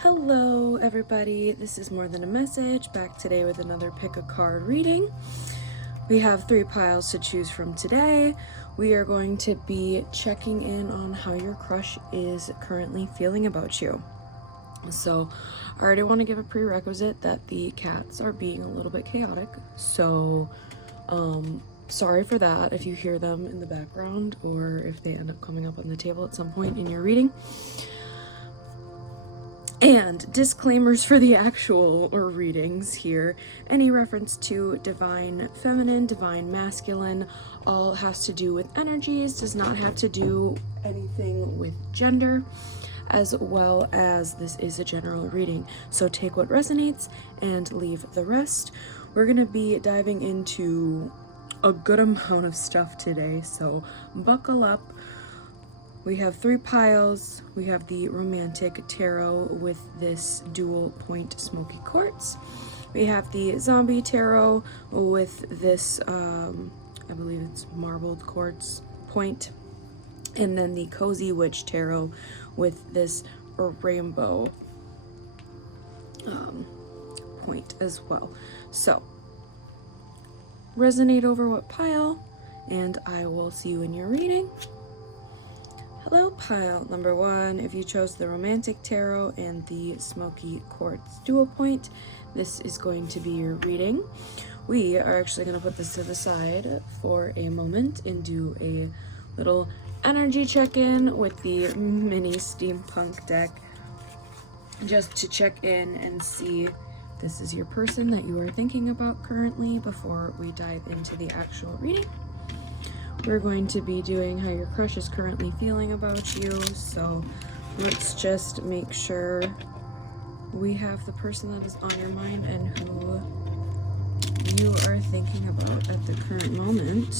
Hello everybody, this is More Than a Message, back today with another pick a card reading. We have 3 piles to choose from today. We are going to be checking in on how your crush is currently feeling about you. So I already want to give a prerequisite that the cats are being a little bit chaotic, so sorry for that if you hear them in the background or if they end up coming up on the table at some point in your reading. And disclaimers for the actual readings here. Any reference to divine feminine, divine masculine, all has to do with energies, does not have to do anything with gender, as well as this is a general reading. So take what resonates and leave the rest. We're going to be diving into a good amount of stuff today, so buckle up. We have 3 piles. We have the Romantic Tarot with this dual point smoky quartz. We have the Zombie Tarot with this, I believe it's marbled quartz point. And then the Cozy Witch Tarot with this rainbow point as well. So, resonate over what pile, and I will see you in your reading. Hello, pile number 1. If you chose the Romantic Tarot and the Smoky Quartz Dual Point, this is going to be your reading. We are actually going to put this to the side for a moment and do a little energy check-in with the mini steampunk deck, just to check in and see if this is your person that you are thinking about currently before we dive into the actual reading. We're going to be doing how your crush is currently feeling about you, so let's just make sure we have the person that is on your mind and who you are thinking about at the current moment.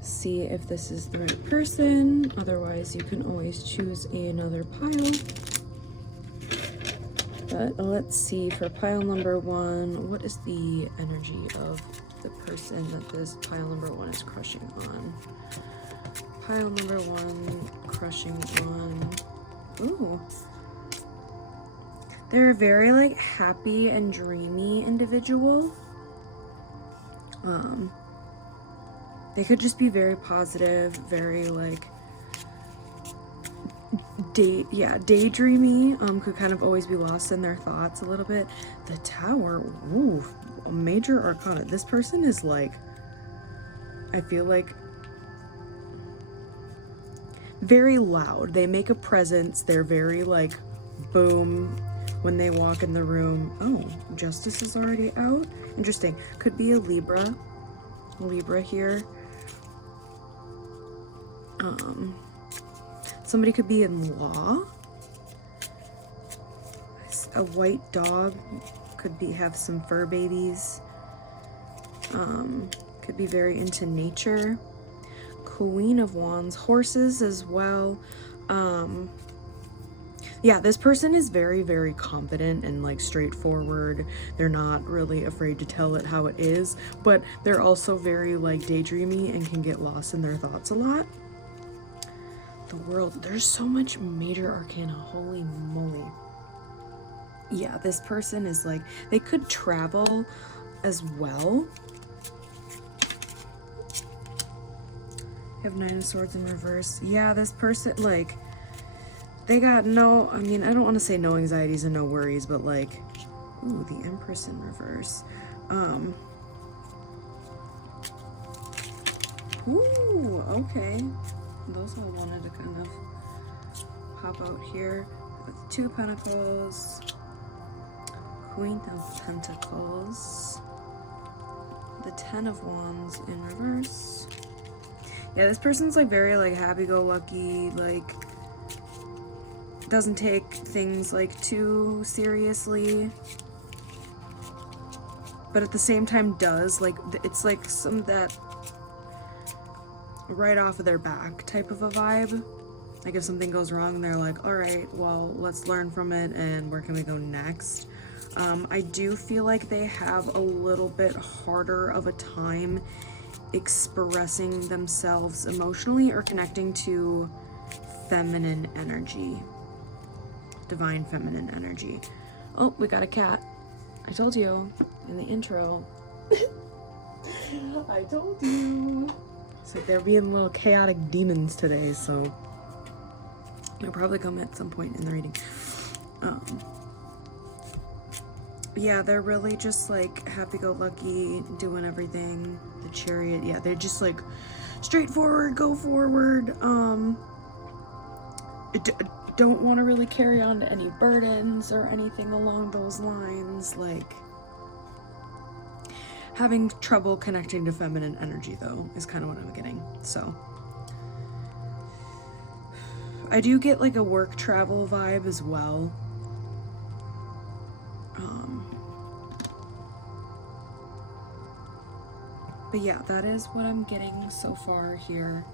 See if this is the right person, otherwise you can always choose another pile. But let's see, for pile number 1, what is the energy of the person that this pile number 1 is crushing on? Pile number 1, crushing on. Ooh. They're a very, like, happy and dreamy individual. They could just be very positive, very, like, daydreamy, could kind of always be lost in their thoughts a little bit. The Tower, ooh, a major arcana. This person is like, I feel like, very loud. They make a presence. They're very like, boom, when they walk in the room. Oh, Justice is already out. Interesting. Could be a Libra here. Somebody could be in law. A white dog could have some fur babies. Could be very into nature. Queen of Wands, horses as well. Yeah, this person is very, very confident and like straightforward. They're not really afraid to tell it how it is, but they're also very like daydreamy and can get lost in their thoughts a lot. The World, there's so much major arcana, holy moly. Yeah, this person is like, they could travel as well. Have 9 of Swords in reverse. Yeah, this person, like, they got no, I mean, I don't want to say no anxieties and no worries, but like, ooh, the Empress in reverse. Ooh, okay. Those all wanted to kind of pop out here. With 2 Pentacles, Queen of Pentacles, the 10 of Wands in reverse. Yeah, this person's like very like happy-go-lucky, like doesn't take things like too seriously, but at the same time does. Like, it's like some that right off of their back type of a vibe. Like if something goes wrong, they're like, all right, well, let's learn from it and where can we go next? I do feel like they have a little bit harder of a time expressing themselves emotionally or connecting to feminine energy. Divine feminine energy. Oh, we got a cat. I told you in the intro. I told you. It's like they're being little chaotic demons today, so they'll probably come at some point in the reading. Yeah, they're really just like happy-go-lucky, doing everything. The Chariot, yeah, they're just like straightforward, go forward. Don't want to really carry on to any burdens or anything along those lines. Like, having trouble connecting to feminine energy, though, is kind of what I'm getting. So I do get like a work travel vibe as well. But yeah, that is what I'm getting so far here.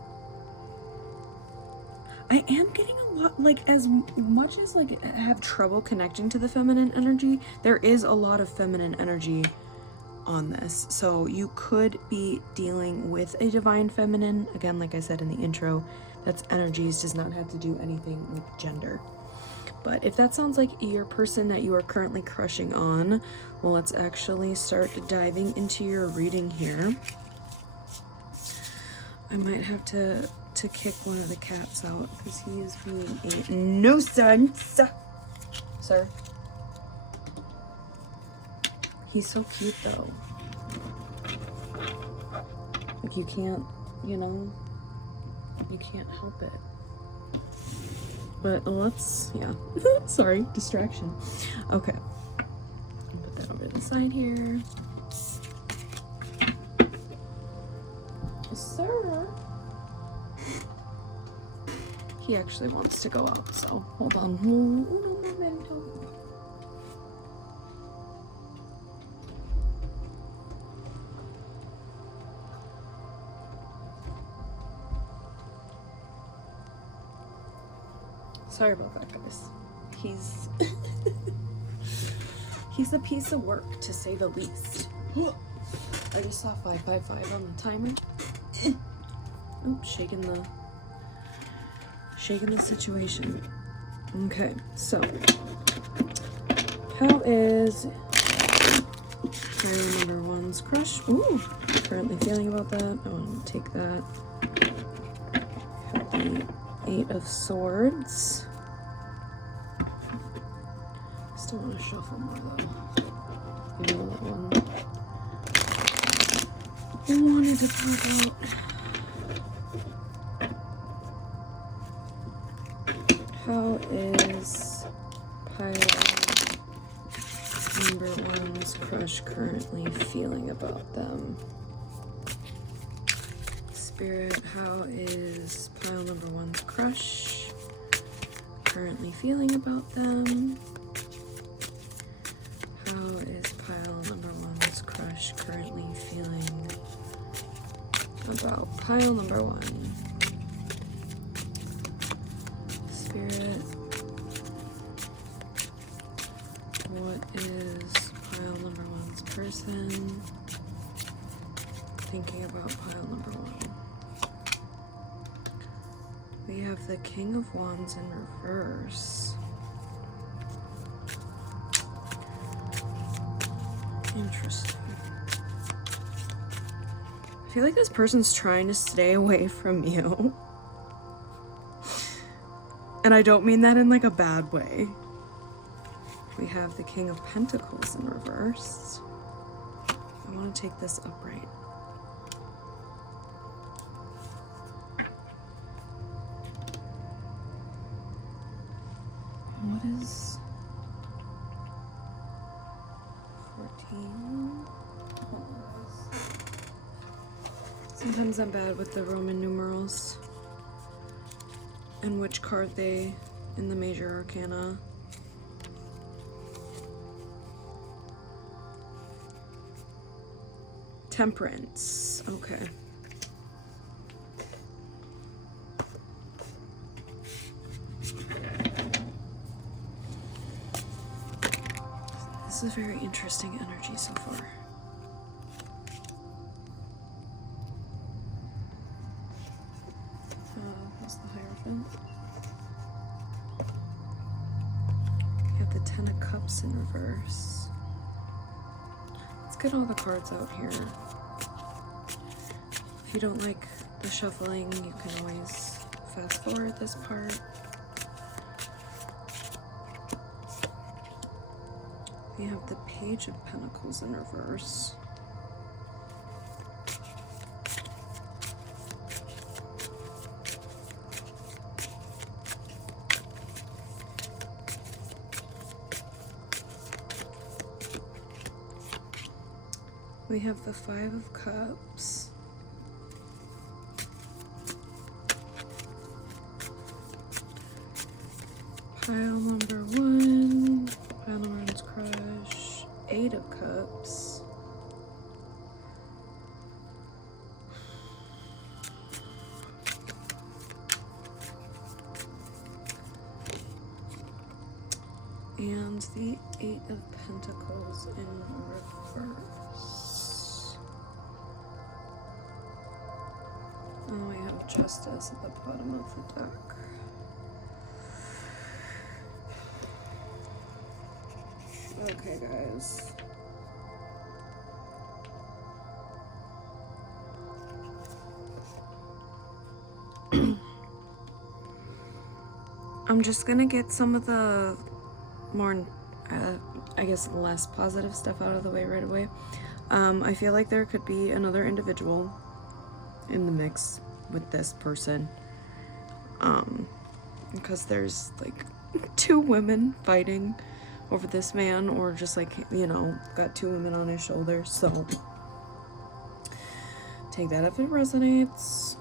I am getting a lot, like, as much as like I have trouble connecting to the feminine energy, there is a lot of feminine energy on this. So you could be dealing with a divine feminine. Again, like I said in the intro, that's energies, does not have to do anything with gender. But if that sounds like your person that you are currently crushing on, well, let's actually start diving into your reading here. I might have to kick one of the cats out because he is being a nuisance. Sir. He's so cute though. Like you can't, you know, you can't help it. But let's, yeah. Sorry, distraction. Okay. Put that over to the side here. Sir. He actually wants to go out, so hold on. Sorry about that, guys. He's he's a piece of work, to say the least. I just saw 555 on the timer. Oops, shaking the situation. Okay, so how is fire number one's crush? Ooh, currently feeling about that. I want to take that. Have the 8 of Swords. Still want to shuffle more though. Maybe that one I wanted to pop out. How is pile number one's crush currently feeling about them? Spirit, how is pile number one's crush currently feeling about them? How is pile number one's crush currently feeling about pile number one? Spirit, what is pile number one's person thinking about pile number one? We have the King of Wands in reverse. Interesting. I feel like this person's trying to stay away from you. And I don't mean that in like a bad way. We have the King of Pentacles in reverse. I want to take this upright. What is 14? Sometimes I'm bad with the Roman numerals and which card they in the major arcana. Temperance. Okay. This is very interesting energy so far. What's the Hierophant? Ten of Cups in reverse. Let's get all the cards out here. If you don't like the shuffling, you can always fast forward this part. We have the Page of Pentacles in reverse. We have the Five of Cups. Pile number one. Pile number one's crush. Eight of Cups. And the Eight of Pentacles in reverse. And we have Justice at the bottom of the deck. Okay, guys. I'm just gonna get some of the more, I guess, less positive stuff out of the way right away. I feel like there could be another individual in the mix with this person. Because there's like two women fighting over this man, or just like, you know, got two women on his shoulders. So take that if it resonates.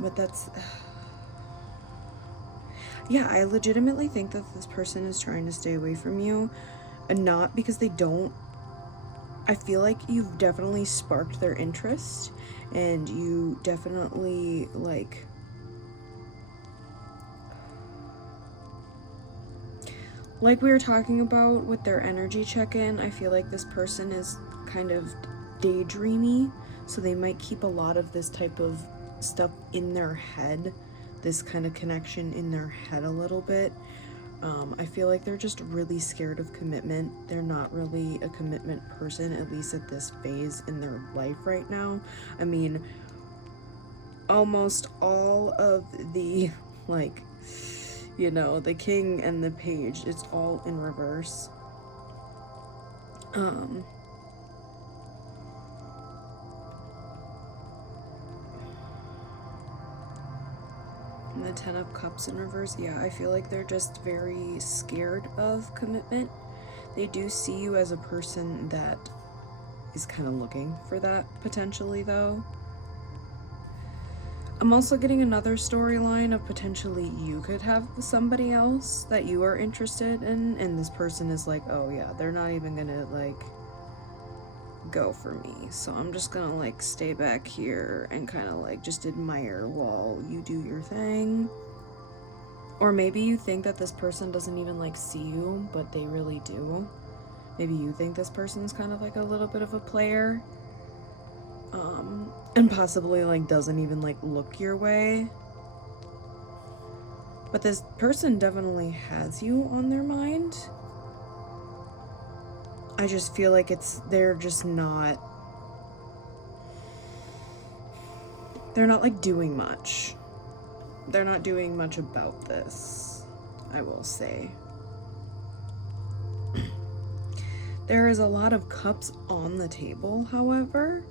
But that's, yeah, I legitimately think that this person is trying to stay away from you, and not because they don't. I feel like you've definitely sparked their interest, and you definitely, like we were talking about with their energy check-in, I feel like this person is kind of daydreamy, so they might keep a lot of this type of stuff in their head, this kind of connection in their head a little bit. I feel like they're just really scared of commitment. They're not really a commitment person, at least at this phase in their life right now. I mean, almost all of the, like, you know, the King and the Page, it's all in reverse. And the Ten of Cups in reverse, yeah, I feel like they're just very scared of commitment. They do see you as a person that is kind of looking for that potentially, though. I'm also getting another storyline of potentially you could have somebody else that you are interested in, and this person is like, oh yeah, they're not even gonna, like, go for me, so I'm just gonna, like, stay back here and kind of, like, just admire while you do your thing. Or maybe you think that this person doesn't even, like, see you, but they really do. Maybe you think this person's kind of, like, a little bit of a player. And possibly, like, doesn't even, like, look your way. But this person definitely has you on their mind. I just feel like they're not, like, doing much. They're not doing much about this, I will say. There is a lot of cups on the table, however.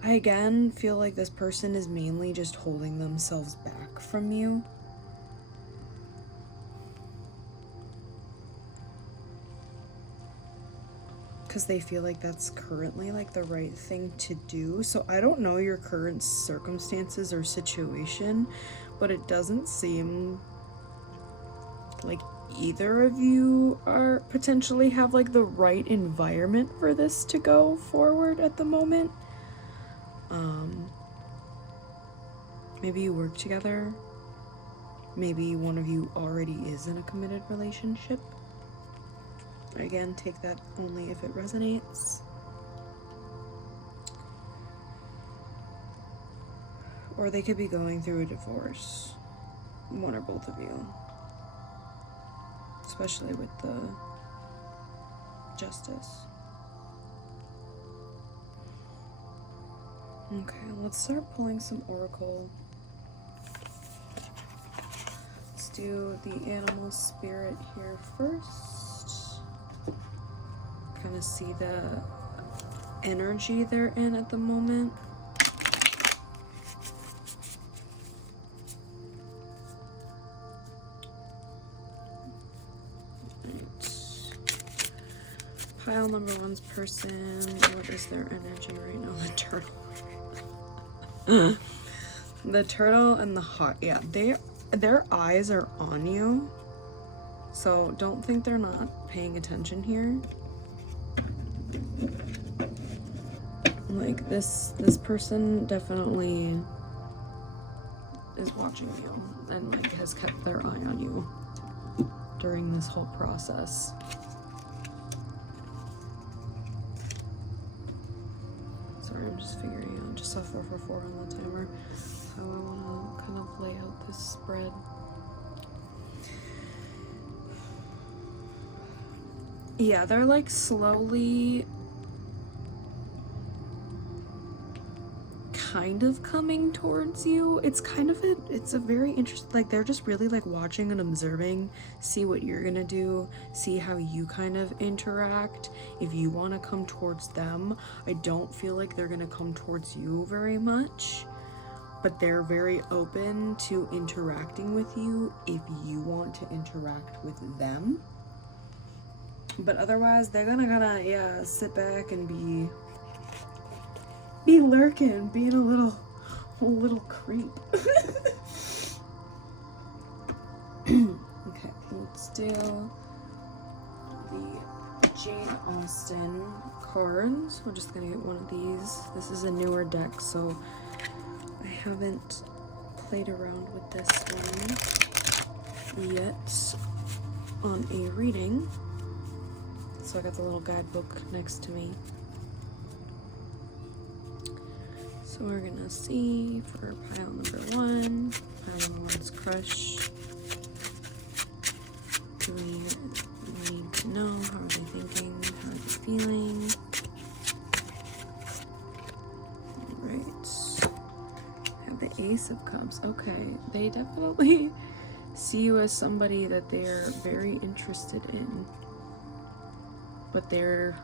I again feel like this person is mainly just holding themselves back from you. Because they feel like that's currently, like, the right thing to do. So I don't know your current circumstances or situation, but it doesn't seem like either of you are potentially have, like, the right environment for this to go forward at the moment. Maybe you work together. Maybe one of you already is in a committed relationship. Again, take that only if it resonates. Or they could be going through a divorce. One or both of you. especially with the Justice. Okay, let's start pulling some Oracle. Let's do the animal spirit here first. Kind of see the energy they're in at the moment. Pile number one's person. What is their energy right now? The turtle. The turtle and the heart. Yeah, their eyes are on you. So don't think they're not paying attention here. Like this person definitely is watching you and like has kept their eye on you during this whole process. Sorry, I'm just figuring out, just saw 444 on the timer, how I want to kind of lay out this spread. Yeah, they're like slowly kind of coming towards you. It's kind of it's a very interesting, like they're just really like watching and observing, see what you're gonna do, see how you kind of interact. If you want to come towards them, I don't feel like they're gonna come towards you very much, but they're very open to interacting with you if you want to interact with them. But otherwise they're gonna kind of, yeah, sit back and be lurking, being a little creep. Okay, let's do the Jane Austen cards. We're just gonna get one of these. This is a newer deck, so I haven't played around with this one yet on a reading. So I got the little guidebook next to me. So we're gonna see for pile number one. Pile number one's crush. Do we need to know? How are they thinking? How are they feeling? Alright. Have the Ace of Cups. Okay. They definitely see you as somebody that they're very interested in. But they're,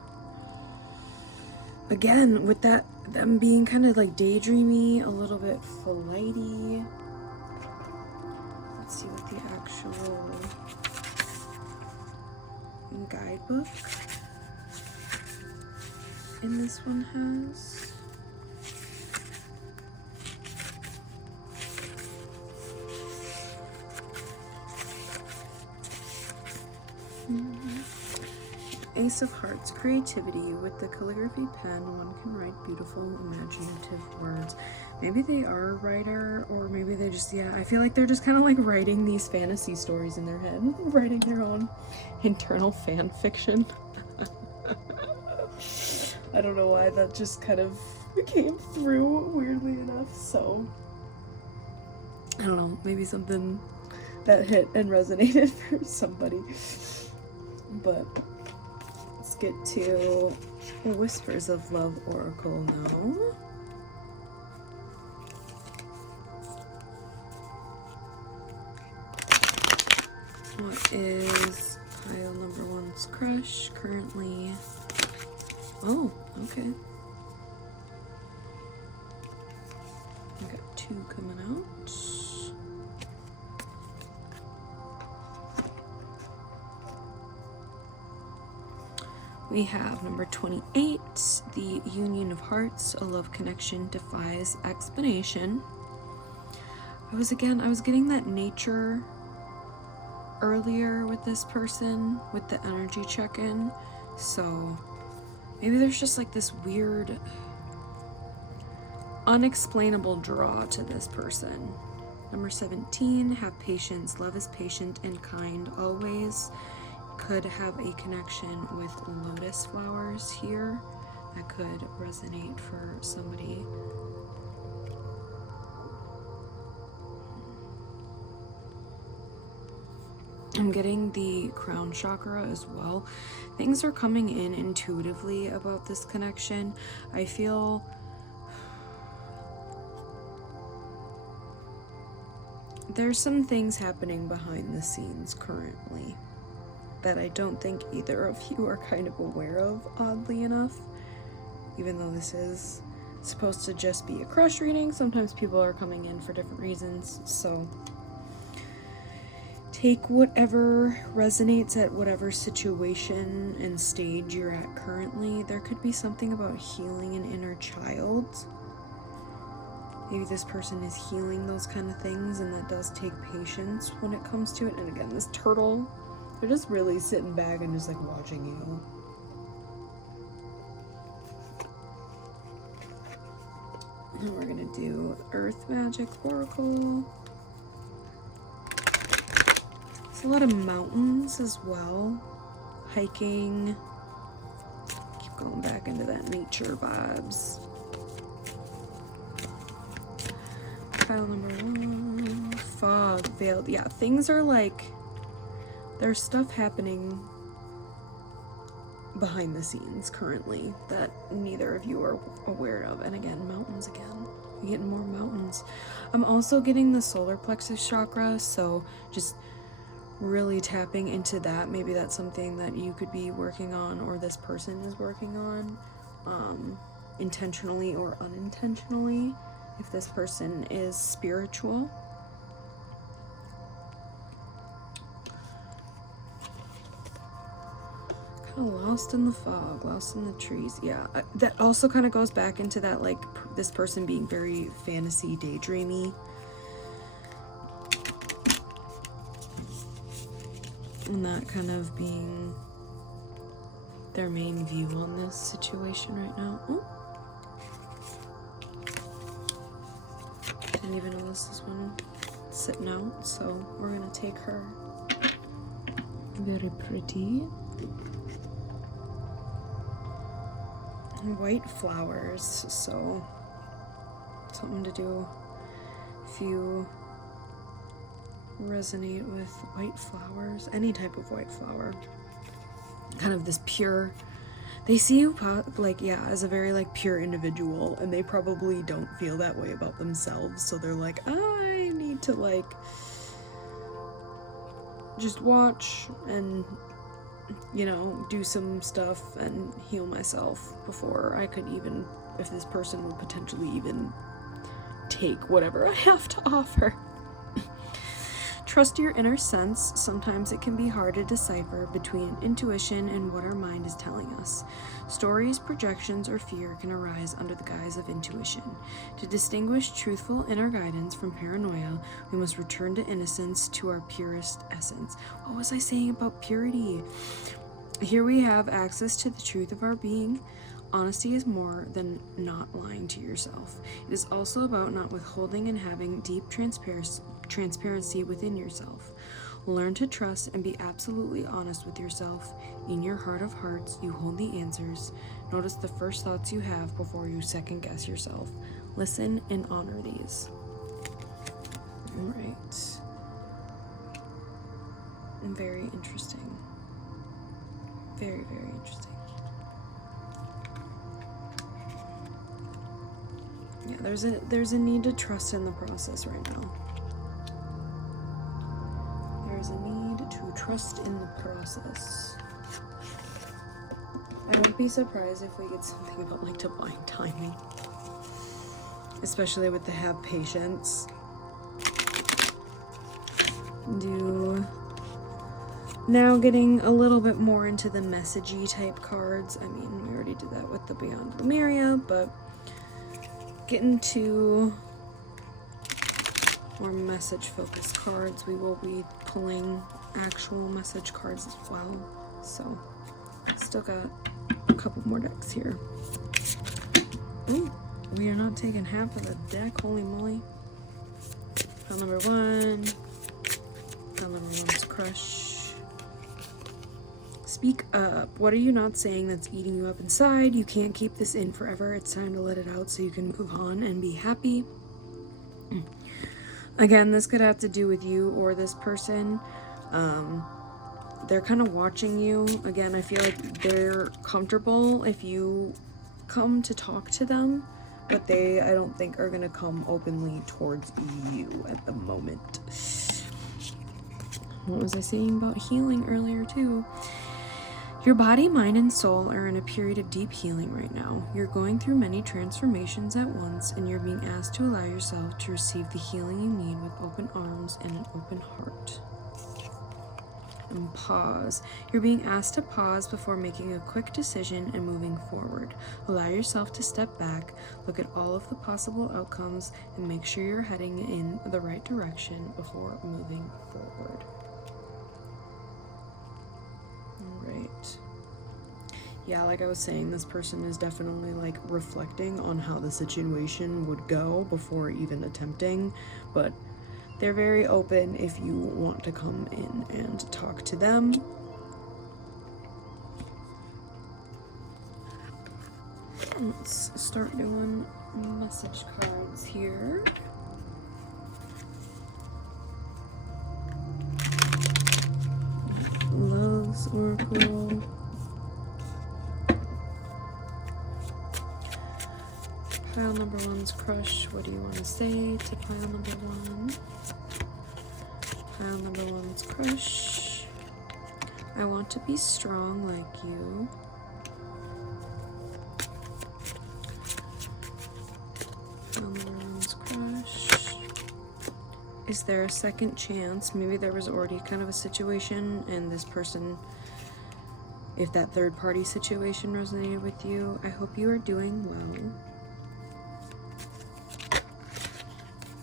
again, with that, them being kind of like daydreamy, a little bit flighty. Let's see what the actual guidebook in this one has. Ace of Hearts, creativity. With the calligraphy pen, one can write beautiful, imaginative words. Maybe they are a writer, or maybe they just, yeah, I feel like they're just kind of like writing these fantasy stories in their head, writing their own internal fan fiction. I don't know why that just kind of came through, weirdly enough, so I don't know, maybe something that hit and resonated for somebody. But let's get to Whispers of Love Oracle now. What is pile number one's crush currently? Oh, okay. I got two coming out. We have number 28, the Union of Hearts, a love connection defies explanation. I was getting that nature earlier with this person, with the energy check-in, so maybe there's just like this weird, unexplainable draw to this person. Number 17, have patience. Love is patient and kind always. Could have a connection with lotus flowers here that could resonate for somebody. I'm getting the crown chakra as well. Things are coming in intuitively about this connection. I feel there's some things happening behind the scenes currently that I don't think either of you are kind of aware of, oddly enough. Even though this is supposed to just be a crush reading, sometimes people are coming in for different reasons, so take whatever resonates at whatever situation and stage you're at currently. There could be something about healing an inner child. Maybe this person is healing those kind of things, and that does take patience when it comes to it. And again, this turtle, they're just really sitting back and just like watching you. And we're gonna do Earth Magic Oracle. There's a lot of mountains as well. Hiking. Keep going back into that nature vibes. Pile number 1. Fog, veiled. Yeah, things are like, there's stuff happening behind the scenes currently that neither of you are aware of. And again, mountains again. You're getting more mountains. I'm also getting the solar plexus chakra, so just really tapping into that. Maybe that's something that you could be working on, or this person is working on, intentionally or unintentionally, if this person is spiritual. Kind of lost in the fog, lost in the trees. Yeah, that also kind of goes back into that, like, this person being very fantasy daydreamy. And that kind of being their main view on this situation right now. Oh. Didn't even know this is one sitting out, so we're gonna take her. Very pretty. White flowers, so something to do if you resonate with white flowers, any type of white flower, kind of this pure, they see you like, yeah, as a very like pure individual, and they probably don't feel that way about themselves, so they're like, I need to like just watch and, you know, do some stuff and heal myself before I could even, if this person would potentially even take whatever I have to offer. Trust your inner sense. Sometimes it can be hard to decipher between intuition and what our mind is telling us. Stories, projections, or fear can arise under the guise of intuition. To distinguish truthful inner guidance from paranoia, we must return to innocence, to our purest essence. What was I saying about purity? Here we have access to the truth of our being. Honesty is more than not lying to yourself. It is also about not withholding and having deep transparency within yourself. Learn to trust and be absolutely honest with yourself. In your heart of hearts, you hold the answers. Notice the first thoughts you have before you second guess yourself. Listen and honor these. All right. Very interesting. Very, very interesting. Yeah, there's a need to trust in the process right now. There's a need to trust in the process. I won't be surprised if we get something about like divine timing, especially with the have patience. Now getting a little bit more into the messagey type cards. I mean, we already did that with the Beyond Lemuria, but getting to more message focused cards. We will be pulling actual message cards as well. So still got a couple more decks here. Ooh, we are not taking half of the deck. Holy moly. Pile number 1. Pile number 1's Crush. Speak up. What are you not saying that's eating you up inside? You can't keep this in forever. It's time to let it out so you can move on and be happy. Again, this could have to do with you or this person. they're kind of watching you. Again, I feel like they're comfortable if you come to talk to them, but I don't think are gonna come openly towards you at the moment. What was I saying about healing earlier too? Your body, mind, and soul are in a period of deep healing right now. You're going through many transformations at once, and you're being asked to allow yourself to receive the healing you need with open arms and an open heart. And pause. You're being asked to pause before making a quick decision and moving forward. Allow yourself to step back, look at all of the possible outcomes, and make sure you're heading in the right direction before moving forward. Alright. Yeah, like I was saying, this person is definitely like reflecting on how the situation would go before even attempting, but they're very open if you want to come in and talk to them. Let's start doing message cards here. Love's Oracle. Pile number one's crush. What do you want to say to pile number one? Pile number one's crush. I want to be strong like you. Pile number one's crush. Is there a second chance? Maybe there was already kind of a situation and this person, if that third party situation resonated with you, I hope you are doing well.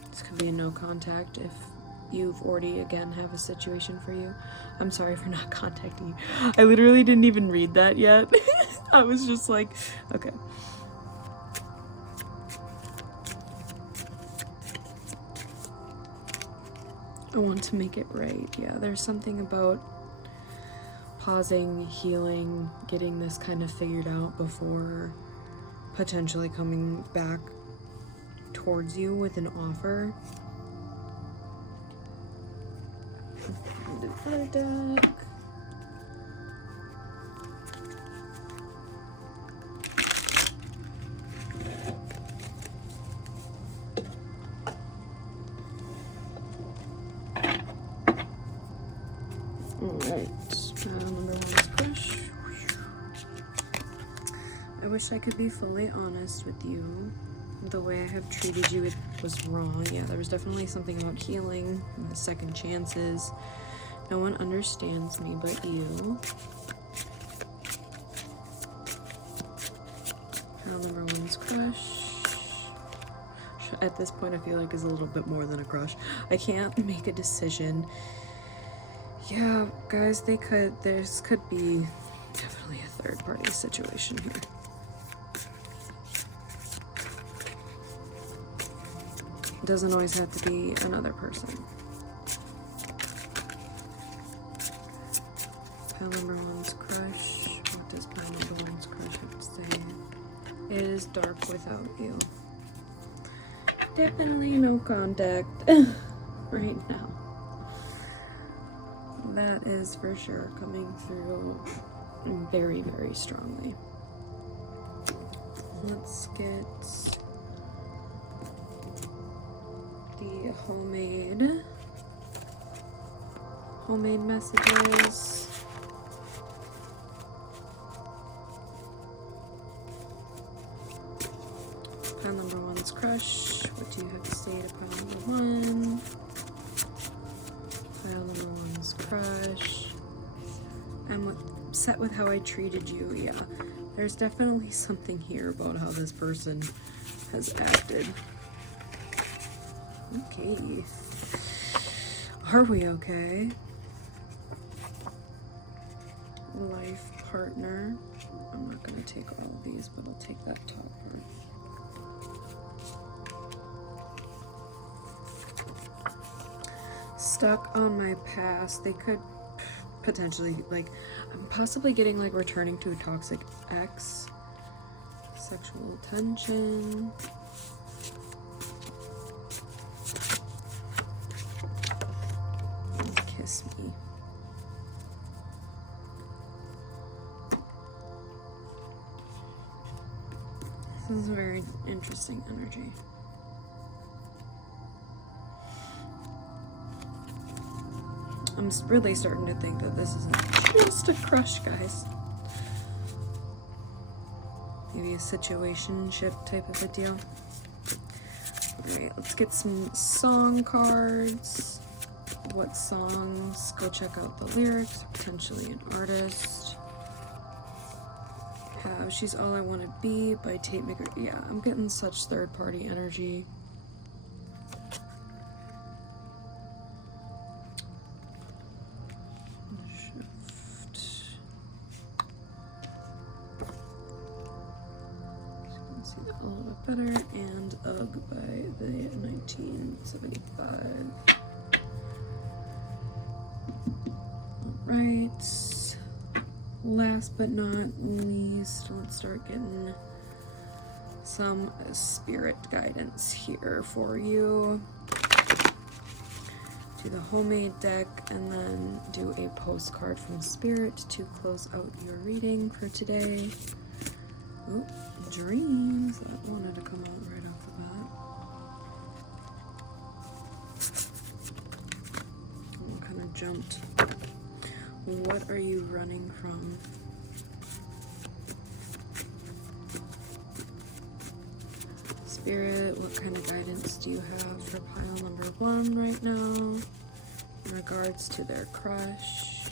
This could be a no contact if you've already, again, have a situation for you. I'm sorry for not contacting you. I literally didn't even read that yet. I was just like, okay. I want to make it right. Yeah, there's something about pausing, healing, getting this kind of figured out before potentially coming back towards you with an offer. Another deck. Alright, number one's crush. I wish I could be fully honest with you. The way I have treated you, it was wrong. Yeah, there was definitely something about healing and the second chances. No one understands me but you. Pile number one's crush. At this point, I feel like is a little bit more than a crush. I can't make a decision. Yeah, guys, this could be definitely a third party situation here. It doesn't always have to be another person. Pile number one's crush. What does pile number one's crush have to say? It is dark without you. Definitely no contact right now. That is for sure coming through very, very strongly. Let's get the homemade messages. Pile number one's crush. What do you have to say to pile number one? Pile number one's crush. I'm upset with how I treated you. Yeah, there's definitely something here about how this person has acted. Okay. Are we okay? Life partner. I'm not going to take all of these, but I'll take that top part. Stuck on my past. They could potentially, like, I'm possibly getting, like, returning to a toxic ex. Sexual tension. Kiss me. This is a very interesting energy. I'm really starting to think that this isn't just a crush, guys. Maybe a situationship type of a deal. Alright, let's get some song cards. What songs? Go check out the lyrics, potentially an artist. Have She's All I Want to Be by Tape Maker. Yeah, I'm getting such third-party energy. Shift. So you can see that a little bit better. And Ugh by the 1975. Alright. Last but not least, let's start getting some spirit guidance here for you. Do the homemade deck and then do a postcard from spirit to close out your reading for today. Oh, dreams. That wanted to come out right off the bat. Oh, kind of jumped. What are you running from? Spirit, what kind of guidance do you have for pile number 1 right now in regards to their crush?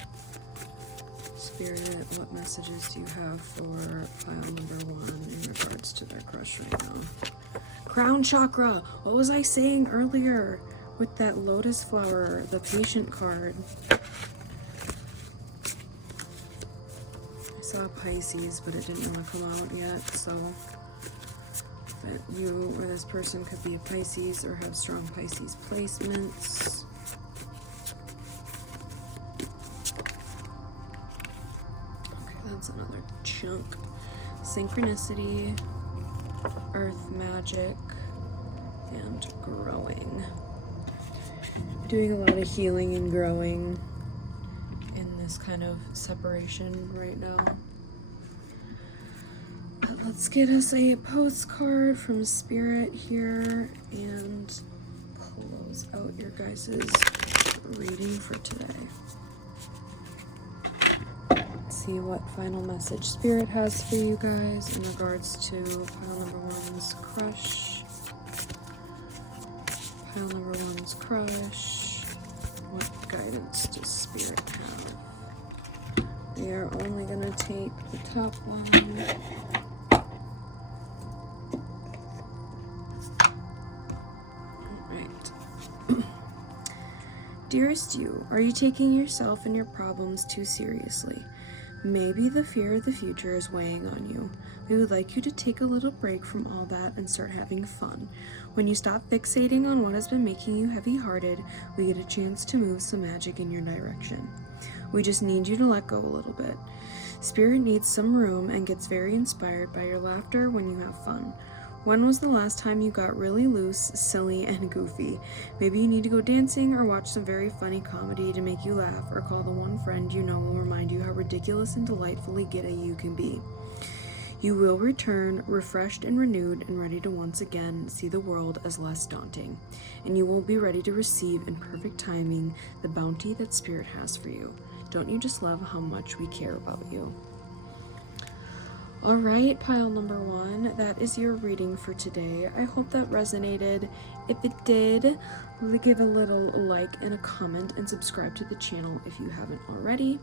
Spirit, what messages do you have for pile number 1 in regards to their crush right now? Crown chakra! What was I saying earlier with that lotus flower, the patient card? I saw Pisces, but it didn't want to come out yet, so that you or this person could be a Pisces or have strong Pisces placements. Okay, that's another chunk. Synchronicity, earth magic, and growing. Doing a lot of healing and growing in this kind of separation right now. But let's get us a postcard from Spirit here and close out your guys' reading for today. Let's see what final message Spirit has for you guys in regards to pile number 1's crush. Pile number 1's crush. What guidance does Spirit have? We are only going to take the top one. Alright. Dearest you, are you taking yourself and your problems too seriously? Maybe the fear of the future is weighing on you. We would like you to take a little break from all that and start having fun. When you stop fixating on what has been making you heavy-hearted, we get a chance to move some magic in your direction. We just need you to let go a little bit. Spirit needs some room and gets very inspired by your laughter when you have fun. When was the last time you got really loose, silly, and goofy? Maybe you need to go dancing or watch some very funny comedy to make you laugh, or call the one friend you know will remind you how ridiculous and delightfully giddy you can be. You will return refreshed and renewed and ready to once again see the world as less daunting. And you will be ready to receive in perfect timing the bounty that Spirit has for you. Don't you just love how much we care about you? Alright, pile number 1, that is your reading for today. I hope that resonated. If it did, give a little like and a comment and subscribe to the channel if you haven't already.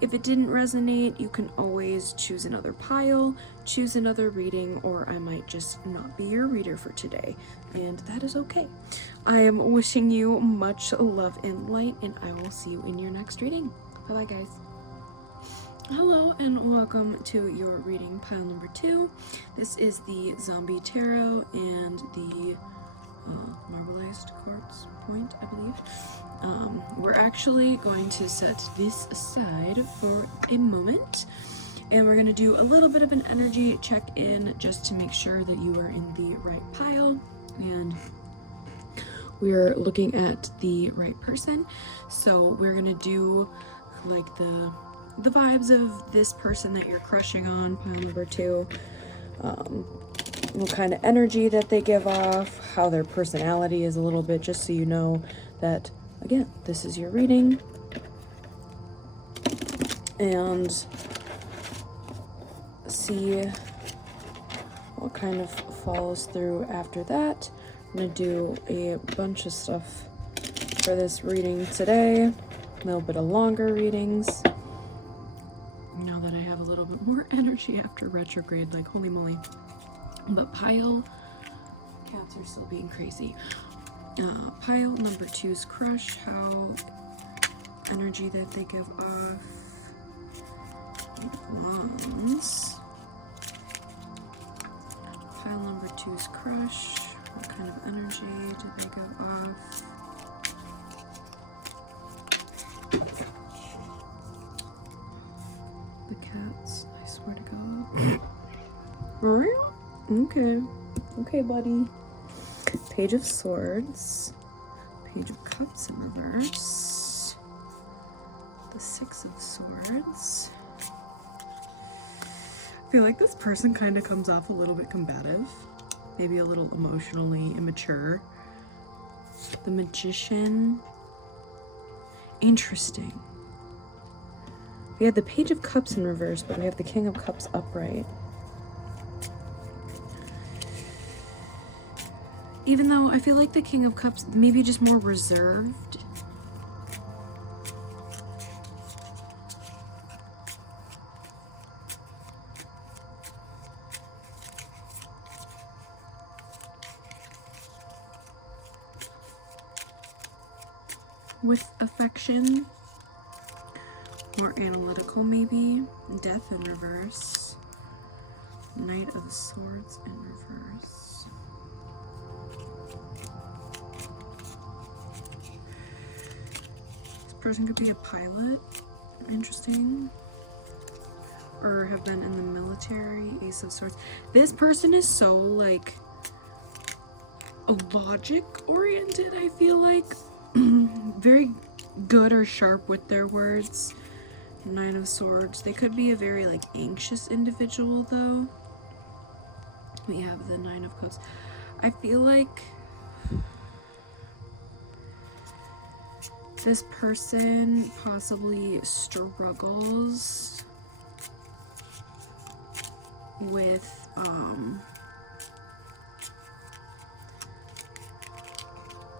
If it didn't resonate, you can always choose another pile, choose another reading, or I might just not be your reader for today, and that is okay. I am wishing you much love and light, and I will see you in your next reading. Bye-bye, guys. Hello and welcome to your reading pile number 2. This is the Zombie Tarot and the marbleized quartz point, I believe. We're actually going to set this aside for a moment, and we're going to do a little bit of an energy check-in just to make sure that you are in the right pile and we're looking at the right person. So we're going to do like the vibes of this person that you're crushing on, pile number 2. what kind of energy that they give off, how their personality is a little bit, just so you know that, again, this is your reading. And see what kind of follows through after that. I'm going to do a bunch of stuff for this reading today. A little bit of longer readings. Now that I have a little bit more energy after retrograde, like holy moly. But pile, cats are still being crazy. Pile number 2's crush, how energy that they give off. Wands. Pile number 2's crush, what kind of energy do they give off? The cats, I swear to God. For real? Okay. Okay, buddy. Page of Swords. Page of Cups in reverse. The 6 of Swords. I feel like this person kind of comes off a little bit combative. Maybe a little emotionally immature. The Magician. Interesting. We had the Page of Cups in reverse, but we have the King of Cups upright. Even though I feel like the King of Cups maybe just more reserved. With affection. More analytical maybe. Death in reverse. Knight of Swords in reverse. This person could be a pilot. Interesting. Or have been in the military. Ace of Swords. This person is so like logic oriented, I feel like. Very good or sharp with their words. Nine of Swords. They could be a very like anxious individual though. We have the Nine of Cups. I feel like this person possibly struggles with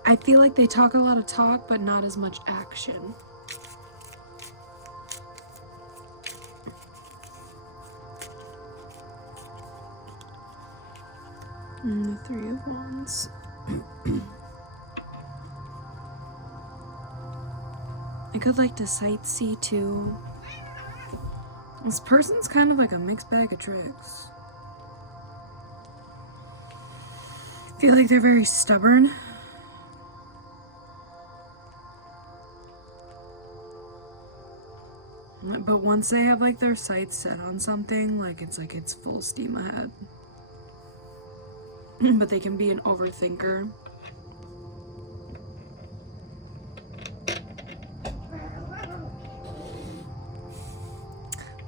I feel like they talk a lot of talk, but not as much action. And the Three of Wands. I could like to sightsee too. This person's kind of like a mixed bag of tricks. I feel like they're very stubborn. But once they have like their sights set on something, like it's full steam ahead. But they can be an overthinker.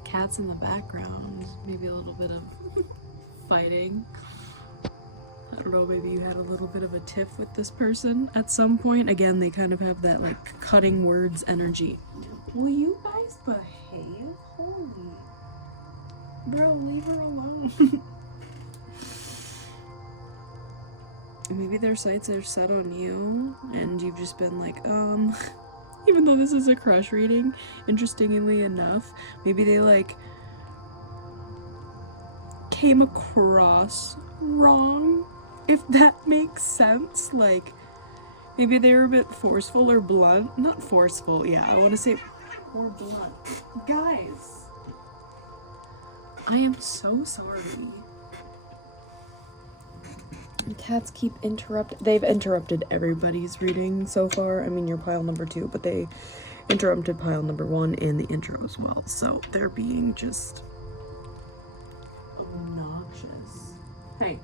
Cats in the background, maybe a little bit of fighting. I don't know, maybe you had a little bit of a tiff with this person at some point. Again, they kind of have that like cutting words energy. Will you guys behave? Holy. Bro, leave her alone. Maybe their sights are set on you and you've just been like, even though this is a crush reading, interestingly enough, maybe they like came across wrong, if that makes sense. Like maybe they were a bit forceful or blunt. Not forceful, yeah, I want to say or blunt. Guys, I am so sorry. Cats keep they've interrupted everybody's reading so far. I mean, you're pile number 2, but they interrupted pile number 1 in the intro as well. So they're being just obnoxious. Hey.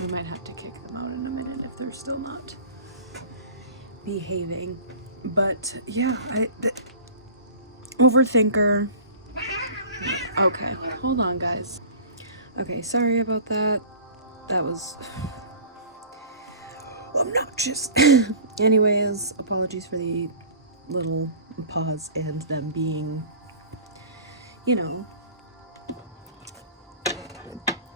We might have to kick them out in a minute if they're still not behaving. But yeah, overthinker. Okay, hold on, guys. Okay, sorry about that. That was obnoxious. Anyways, apologies for the little pause and them being, you know,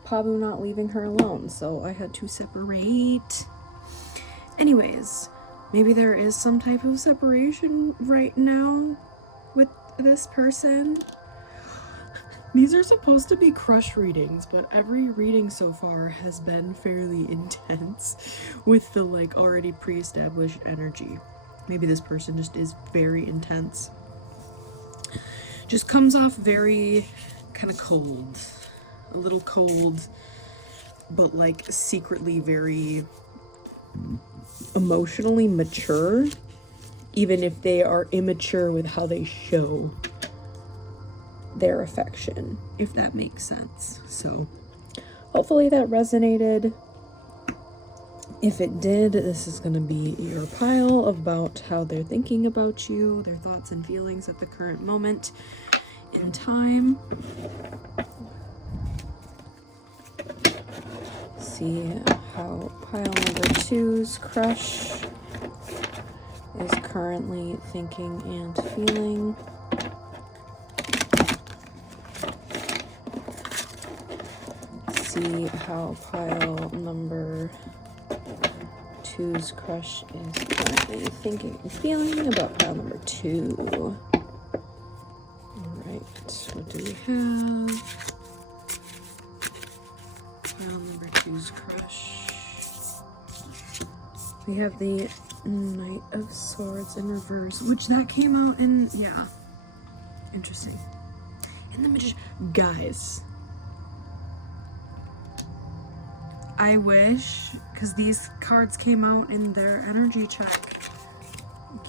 Pabu not leaving her alone, so I had to separate. Anyways, maybe there is some type of separation right now with this person. These are supposed to be crush readings, but every reading so far has been fairly intense with the like already pre-established energy. Maybe this person just is very intense. Just comes off very kind of cold. A little cold, but like secretly very emotionally mature, even if they are immature with how they show their affection, if that makes sense. So hopefully that resonated. If it did, this is going to be your pile about how they're thinking about you, their thoughts and feelings at the current moment in time. See how pile number 2's crush is currently thinking and feeling. See how pile number 2's crush is currently thinking and feeling about pile number 2. Alright, what do we have? Pile number 2's crush. We have the Knight of Swords in reverse, which that came out in, yeah. Interesting. In the Magician. Guys. I wish, because these cards came out in their energy check,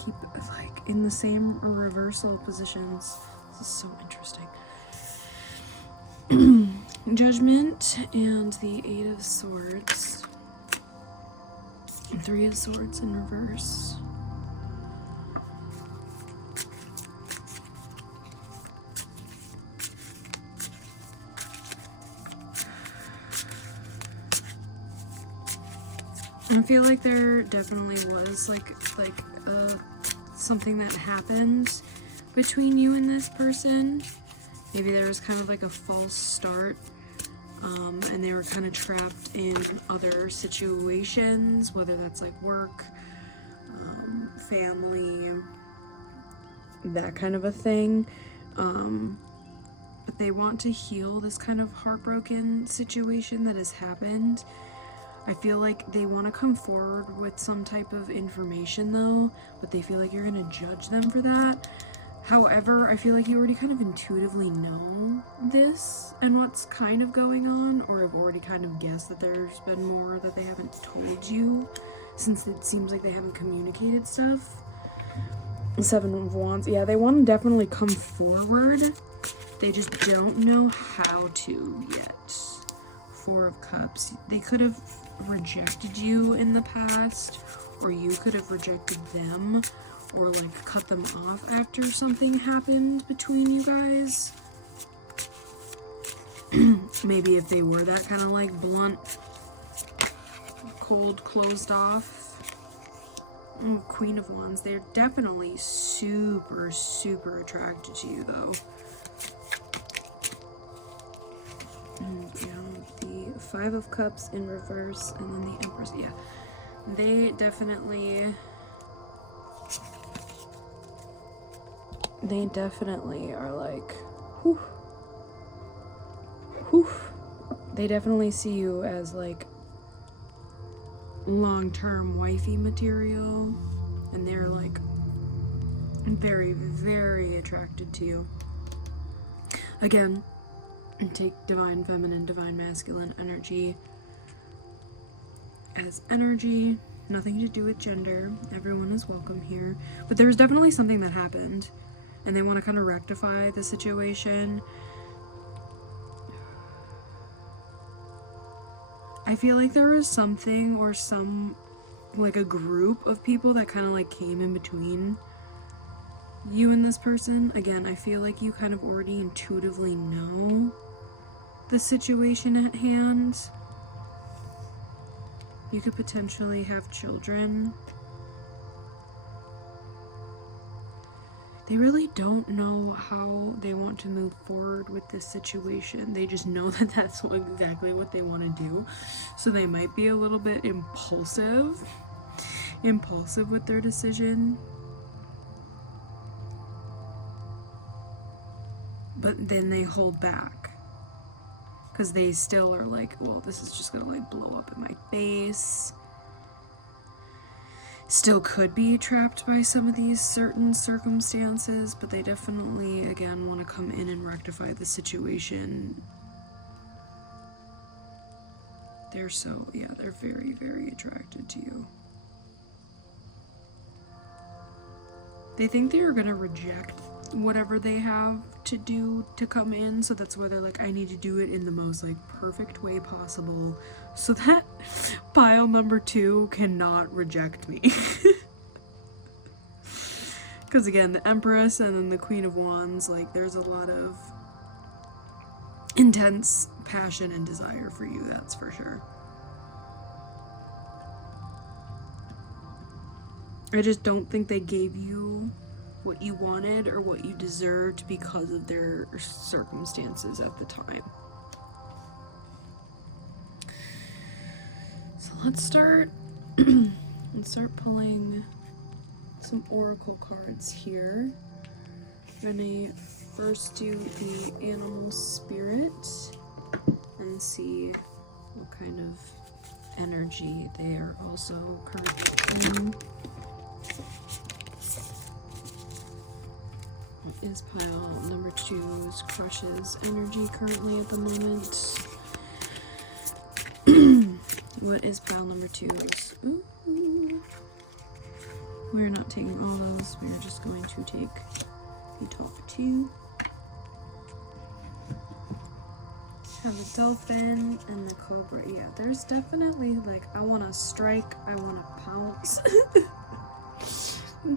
keep like in the same reversal positions. This is so interesting. Judgment and the 8 of Swords. 3 of Swords in reverse. I feel like there definitely was like something that happened between you and this person. Maybe there was kind of like a false start, and they were kind of trapped in other situations, whether that's like work, family, that kind of a thing. But they want to heal this kind of heartbroken situation that has happened. I feel like they want to come forward with some type of information though, but they feel like you're going to judge them for that. However, I feel like you already kind of intuitively know this and what's kind of going on, or have already kind of guessed that there's been more that they haven't told you, since it seems like they haven't communicated stuff. 7 of Wands. Yeah, they want to definitely come forward. They just don't know how to yet. 4 of Cups. They could have rejected you in the past, or you could have rejected them, or like cut them off after something happened between you guys. Maybe if they were that kind of like blunt, cold, closed off. Queen of Wands. They're definitely super, super attracted to you though. And the 5 of Cups in reverse, and then the Empress. Yeah, they definitely are like, whew, whew. They definitely see you as like long-term wifey material, and they're like very, very attracted to you. Again, take divine feminine, divine masculine energy as energy, nothing to do with gender. Everyone is welcome here. But there's definitely something that happened, and they want to kind of rectify the situation. I feel like there was something, or some, like a group of people that kind of like came in between You and this person, again, I feel like you kind of already intuitively know the situation at hand. You could potentially have children. They really don't know how they want to move forward with this situation. They just know that that's exactly what they want to do. So they might be a little bit impulsive with their decision. But then they hold back. Because they still are like, well, this is just gonna like blow up in my face. Still could be trapped by some of these certain circumstances, but they definitely, again, want to come in and rectify the situation. They're they're very, very attracted to you. They think they're gonna reject whatever they have to do to come in, so that's why they're like, I need to do it in the most like perfect way possible so that pile number 2 cannot reject me. Because again, the Empress and then the Queen of Wands, like there's a lot of intense passion and desire for you, that's for sure. I just don't think they gave you what you wanted or what you deserved because of their circumstances at the time. So let's start pulling some oracle cards here. I'm gonna first do the animal spirit and see what kind of energy they are also currently in. What is pile number 2's crush's energy currently at the moment? What is pile number 2's? Ooh. We're not taking all those. We're just going to take the top 2. Have the dolphin and the cobra. Yeah, there's definitely like, I want to strike, I want to pounce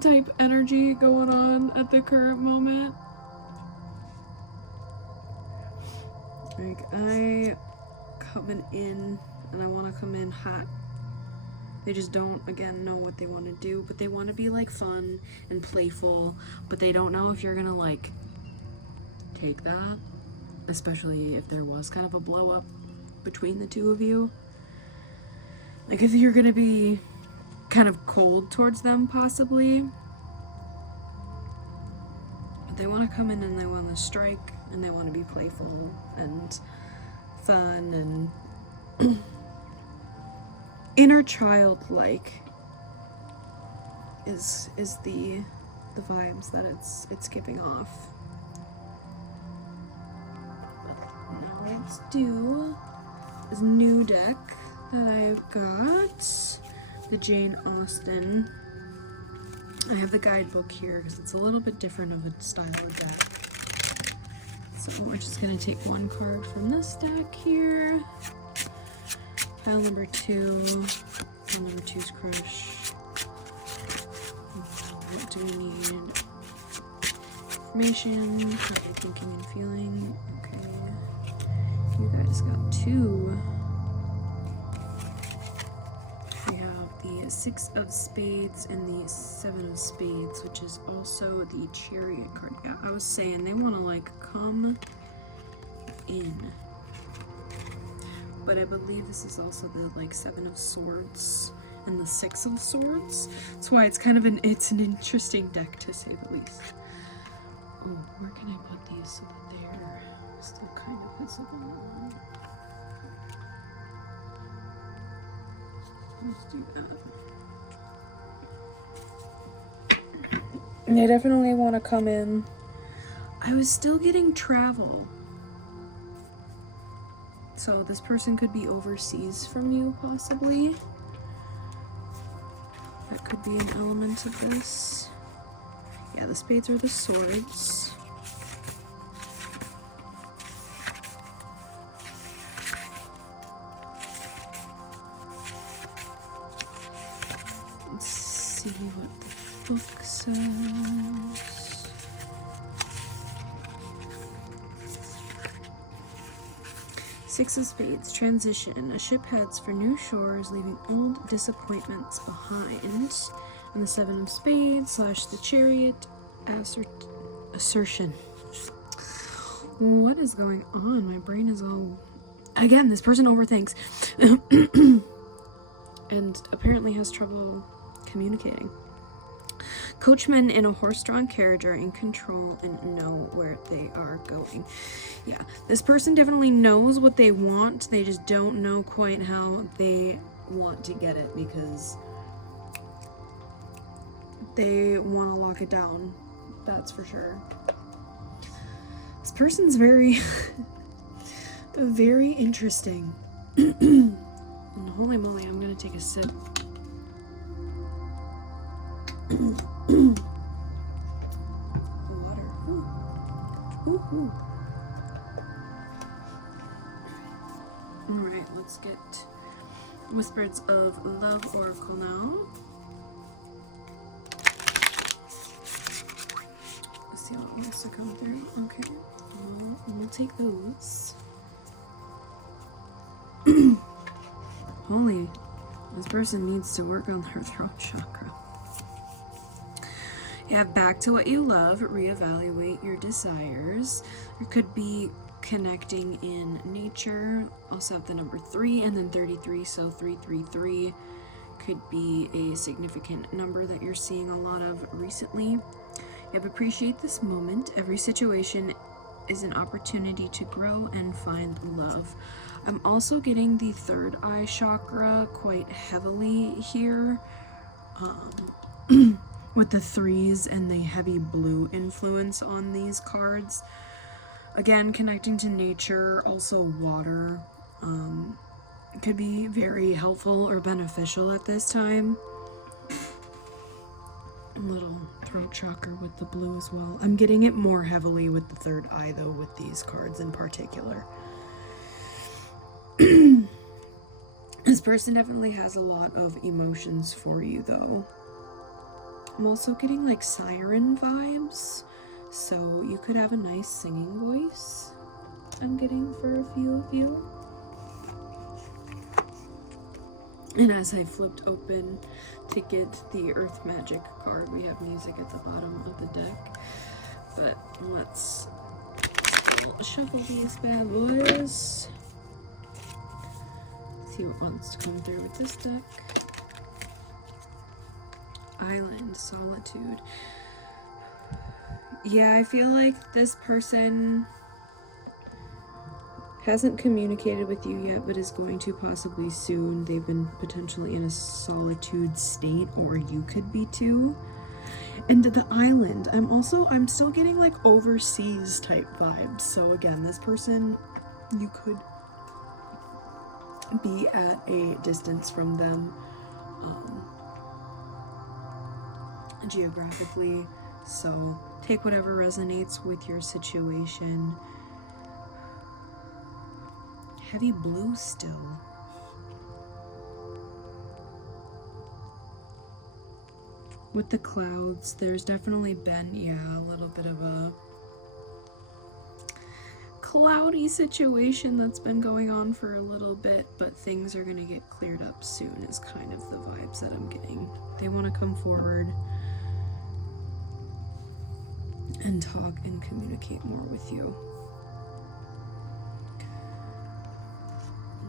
type energy going on at the current moment. Like, I coming in and I want to come in hot. They just don't, again, know what they want to do, but they want to be like fun and playful, but they don't know if you're gonna like take that, especially if there was kind of a blow up between the two of you. Like if you're gonna be kind of cold towards them possibly. But they want to come in and they want to strike and they want to be playful and fun and inner child-like is the vibes that it's giving off. But now let's do this new deck that I've got, the Jane Austen. I have the guidebook here because it's a little bit different of a style of deck. So we're just gonna take one card from this deck here. Pile number 2, pile number 2's crush. What do we need? Information, what are you thinking and feeling? Okay, you guys got 2. We have the 6 of spades and the 7 of spades, which is also the chariot card. Yeah, I was saying they want to like come in. But I believe this is also the like 7 of swords and the 6 of swords. That's why it's kind of an interesting deck to say the least. Oh, where can I put these so that they're still kind of visible? Let's do that. And they definitely want to come in. I was still getting travel. So this person could be overseas from you, possibly. That could be an element of this. Yeah, the spades are the swords. Let's see what the book says. Six of Spades, transition. A ship heads for new shores, leaving old disappointments behind. And the Seven of Spades / the Chariot, assertion. What is going on? My brain is all... Again, this person overthinks. And apparently has trouble communicating. Coachmen in a horse-drawn carriage are in control and know where they are going. Yeah, this person definitely knows what they want. They just don't know quite how they want to get it because they want to lock it down. That's for sure. This person's very, very interesting. And holy moly, I'm gonna take a sip. Water. Ooh. Alright, let's get Whispers of Love Oracle now. Let's see what wants to come through. Okay, we'll take those. Holy, this person needs to work on their throat chakra. You have back to what you love, reevaluate your desires. There could be connecting in nature. Also have the number 3 and then 33, so 333 could be a significant number that you're seeing a lot of recently. You have appreciate this moment. Every situation is an opportunity to grow and find love. I'm also getting the third eye chakra quite heavily here. With the 3s and the heavy blue influence on these cards. Again, connecting to nature, also water, could be very helpful or beneficial at this time. A little throat chakra with the blue as well. I'm getting it more heavily with the third eye though, with these cards in particular. This person definitely has a lot of emotions for you though. I'm also getting like siren vibes, so you could have a nice singing voice. I'm getting for a few of you. And as I flipped open to get the Earth Magic card, we have music at the bottom of the deck. But let's shuffle these bad boys. See what wants to come through with this deck. Island, solitude. Yeah, I feel like this person hasn't communicated with you yet, but is going to possibly soon. They've been potentially in a solitude state, or you could be too. And the island, I'm still getting like overseas type vibes. So again, this person, you could be at a distance from them. Geographically, so take whatever resonates with your situation. Heavy blue still. With the clouds, there's definitely been, a little bit of a cloudy situation that's been going on for a little bit, but things are going to get cleared up soon is kind of the vibes that I'm getting. They want to come forward and talk and communicate more with you.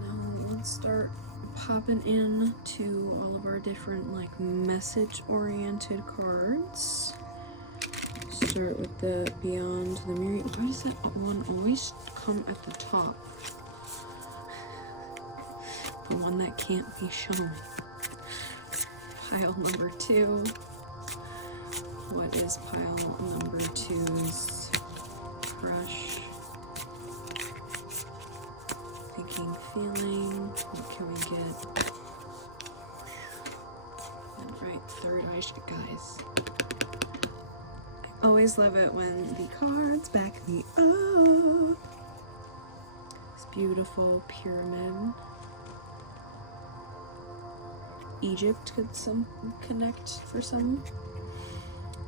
Now let's start popping in to all of our different like message oriented cards. Start with the Beyond the Mirror. Why does that one always come at the top? The one that can't be shown. Pile number 2. What is pile number 2's crush? Thinking, feeling. What can we get? And right, third eye shit, guys. I always love it when the cards back me up. This beautiful pyramid. Egypt could connect for some.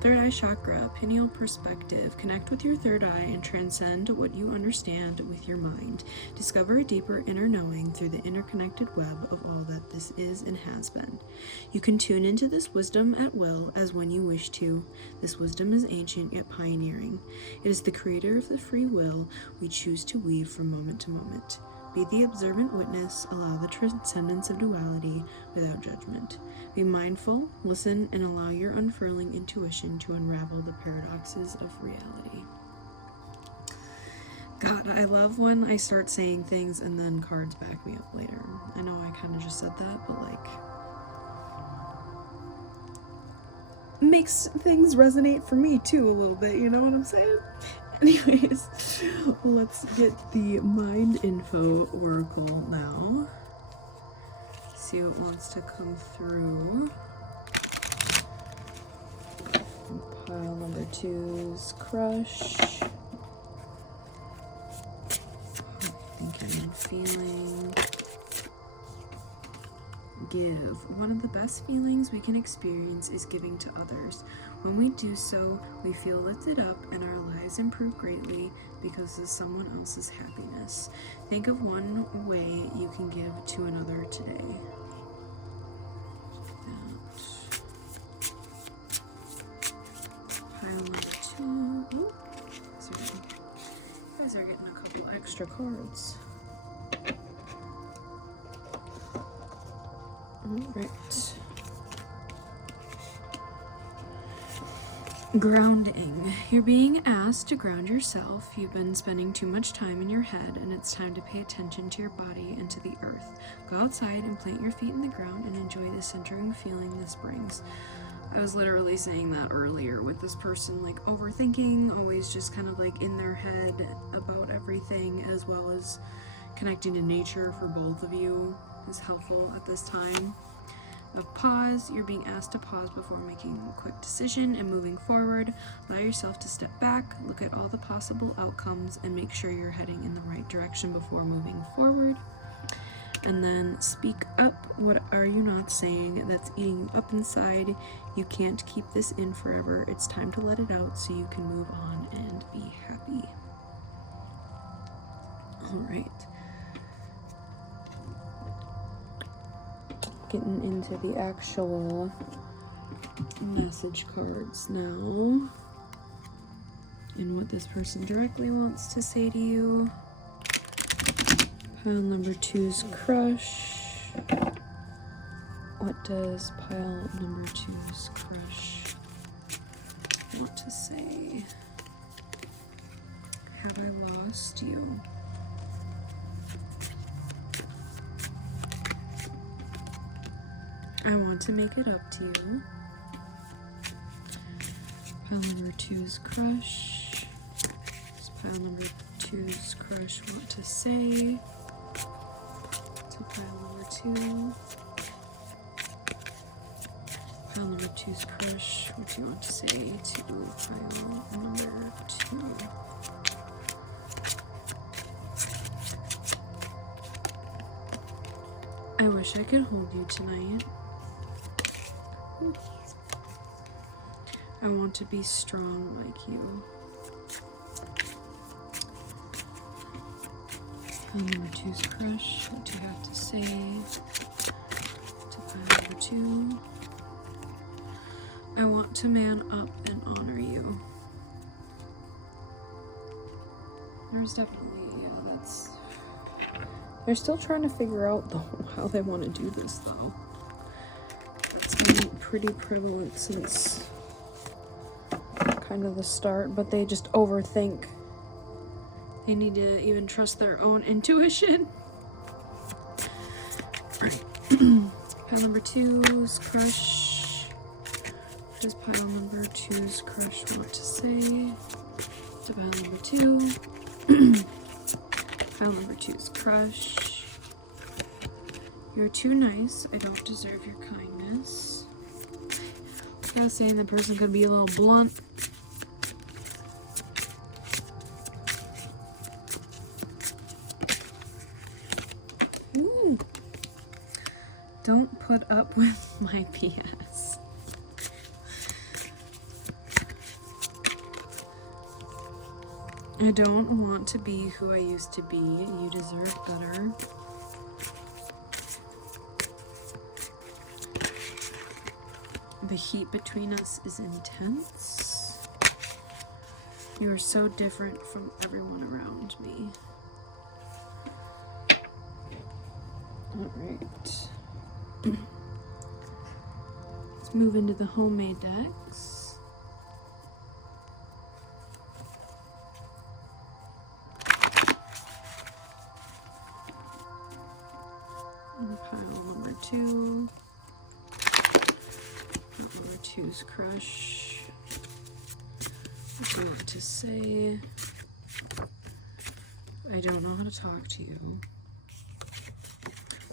Third eye chakra, pineal perspective. Connect with your third eye and transcend what you understand with your mind. Discover a deeper inner knowing through the interconnected web of all that this is and has been. You can tune into this wisdom at will as when you wish to. This wisdom is ancient yet pioneering. It is the creator of the free will we choose to weave from moment to moment. Be the observant witness, allow the transcendence of duality without judgment. Be mindful, listen, and allow your unfurling intuition to unravel the paradoxes of reality. God, I love when I start saying things and then cards back me up later. I know I kind of just said that, but like, makes things resonate for me too a little bit, you know what I'm saying? Anyways, let's get the mind info oracle now. See what wants to come through. Pile number 2's crush. Thinking and feeling. Give. One of the best feelings we can experience is giving to others. When we do so, we feel lifted up and our lives improve greatly because of someone else's happiness. Think of one way you can give to another today. Pile number 2. Ooh. Sorry. You guys are getting a couple extra cards. Alright. Grounding. You're being asked to ground yourself. You've been spending too much time in your head, and it's time to pay attention to your body and to the earth. Go outside and plant your feet in the ground and enjoy the centering feeling this brings. I was literally saying that earlier with this person, like overthinking, always just kind of like in their head about everything, as well as connecting to nature for both of you is helpful at this time. Of pause, you're being asked to pause before making a quick decision and moving forward. Allow yourself to step back, look at all the possible outcomes, and make sure you're heading in the right direction before moving forward. And then speak up. What are you not saying that's eating you up inside? You can't keep this in forever. It's time to let it out so you can move on and be happy. All right. Getting into the actual message cards now and what this person directly wants to say to you. Pile number 2's crush. What does pile number 2's crush want to say? Have I lost you? I want to make it up to you. Pile number 2's crush. Does pile number 2's crush want to say to pile number 2? Pile number 2's crush, what do you want to say to pile number 2? I wish I could hold you tonight. I want to be strong like you. Pile number 2's crush, what do you have to say to pile number 2? I want to man up and honor you. There's definitely, yeah, that's... They're still trying to figure out, though, how they want to do this, though. It's been pretty prevalent since kind of the start, but they just overthink. They need to even trust their own intuition. Alright. Pile number 2's crush. What does pile number 2's crush want to say to pile number 2? Pile number 2's crush. You're too nice. I don't deserve your kindness. I was saying the person could be a little blunt. Ooh. Don't put up with my BS. I don't want to be who I used to be. You deserve better. The heat between us is intense. You are so different from everyone around me. Alright. Let's move into the homemade decks. And pile number 2. Number 2's crush. What do you want to say? I don't know how to talk to you.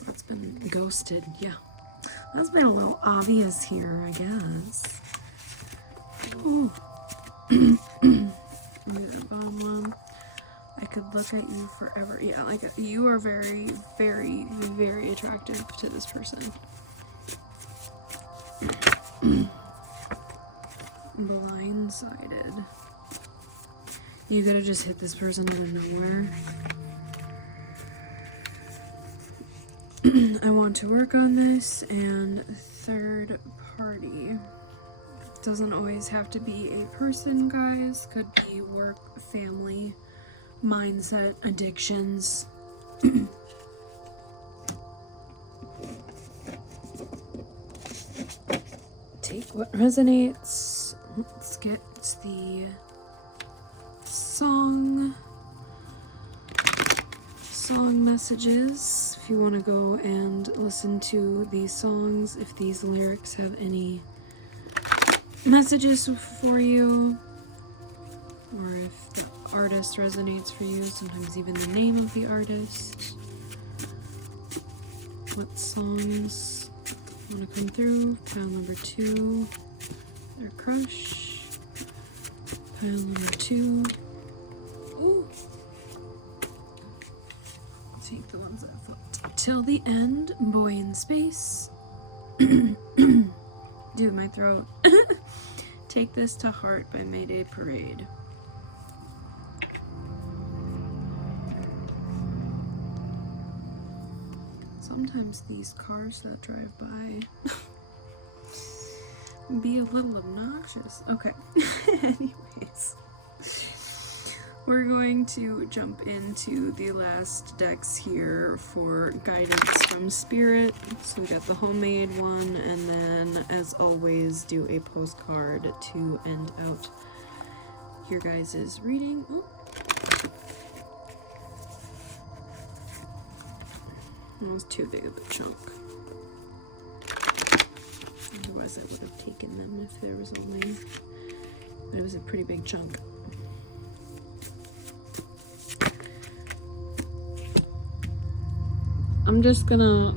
That's been ghosted. Yeah. That's been a little obvious here, I guess. Oh. That bottom one. I could look at you forever. Yeah, like you are very, very, very attractive to this person. Blindsided. You gotta just hit this person out of nowhere. I want to work on this. And third party. Doesn't always have to be a person, guys. Could be work, family, mindset, addictions. Take what resonates. Let's get the song messages. If you want to go and listen to these songs, if these lyrics have any messages for you, or if the artist resonates for you, sometimes even the name of the artist. What songs want to come through? Pile number 2, their crush. Pile number 2. Ooh. Take the ones that flipped. Till the end, boy in space. Dude, my throat. Take This to Heart by Mayday Parade. Sometimes these cars that drive by be a little obnoxious. Okay. Anyways. We're going to jump into the last decks here for guidance from Spirit. So we got the homemade one, and then, as always, do a postcard to end out your guys' reading. Ooh. That was too big of a chunk. Otherwise I would have taken them if there was only... But it was a pretty big chunk. I'm just gonna...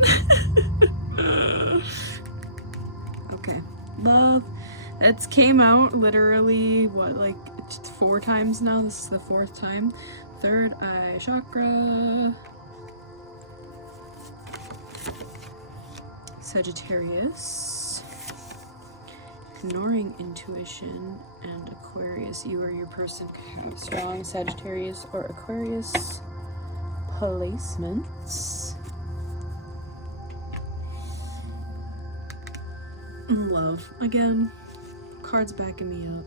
Okay. Love. It's came out literally, what, like 4 times now? This is the 4th time. Third eye chakra. Sagittarius. Ignoring intuition and Aquarius. You or your person could have strong Sagittarius or Aquarius placements. Love. Again, cards backing me up.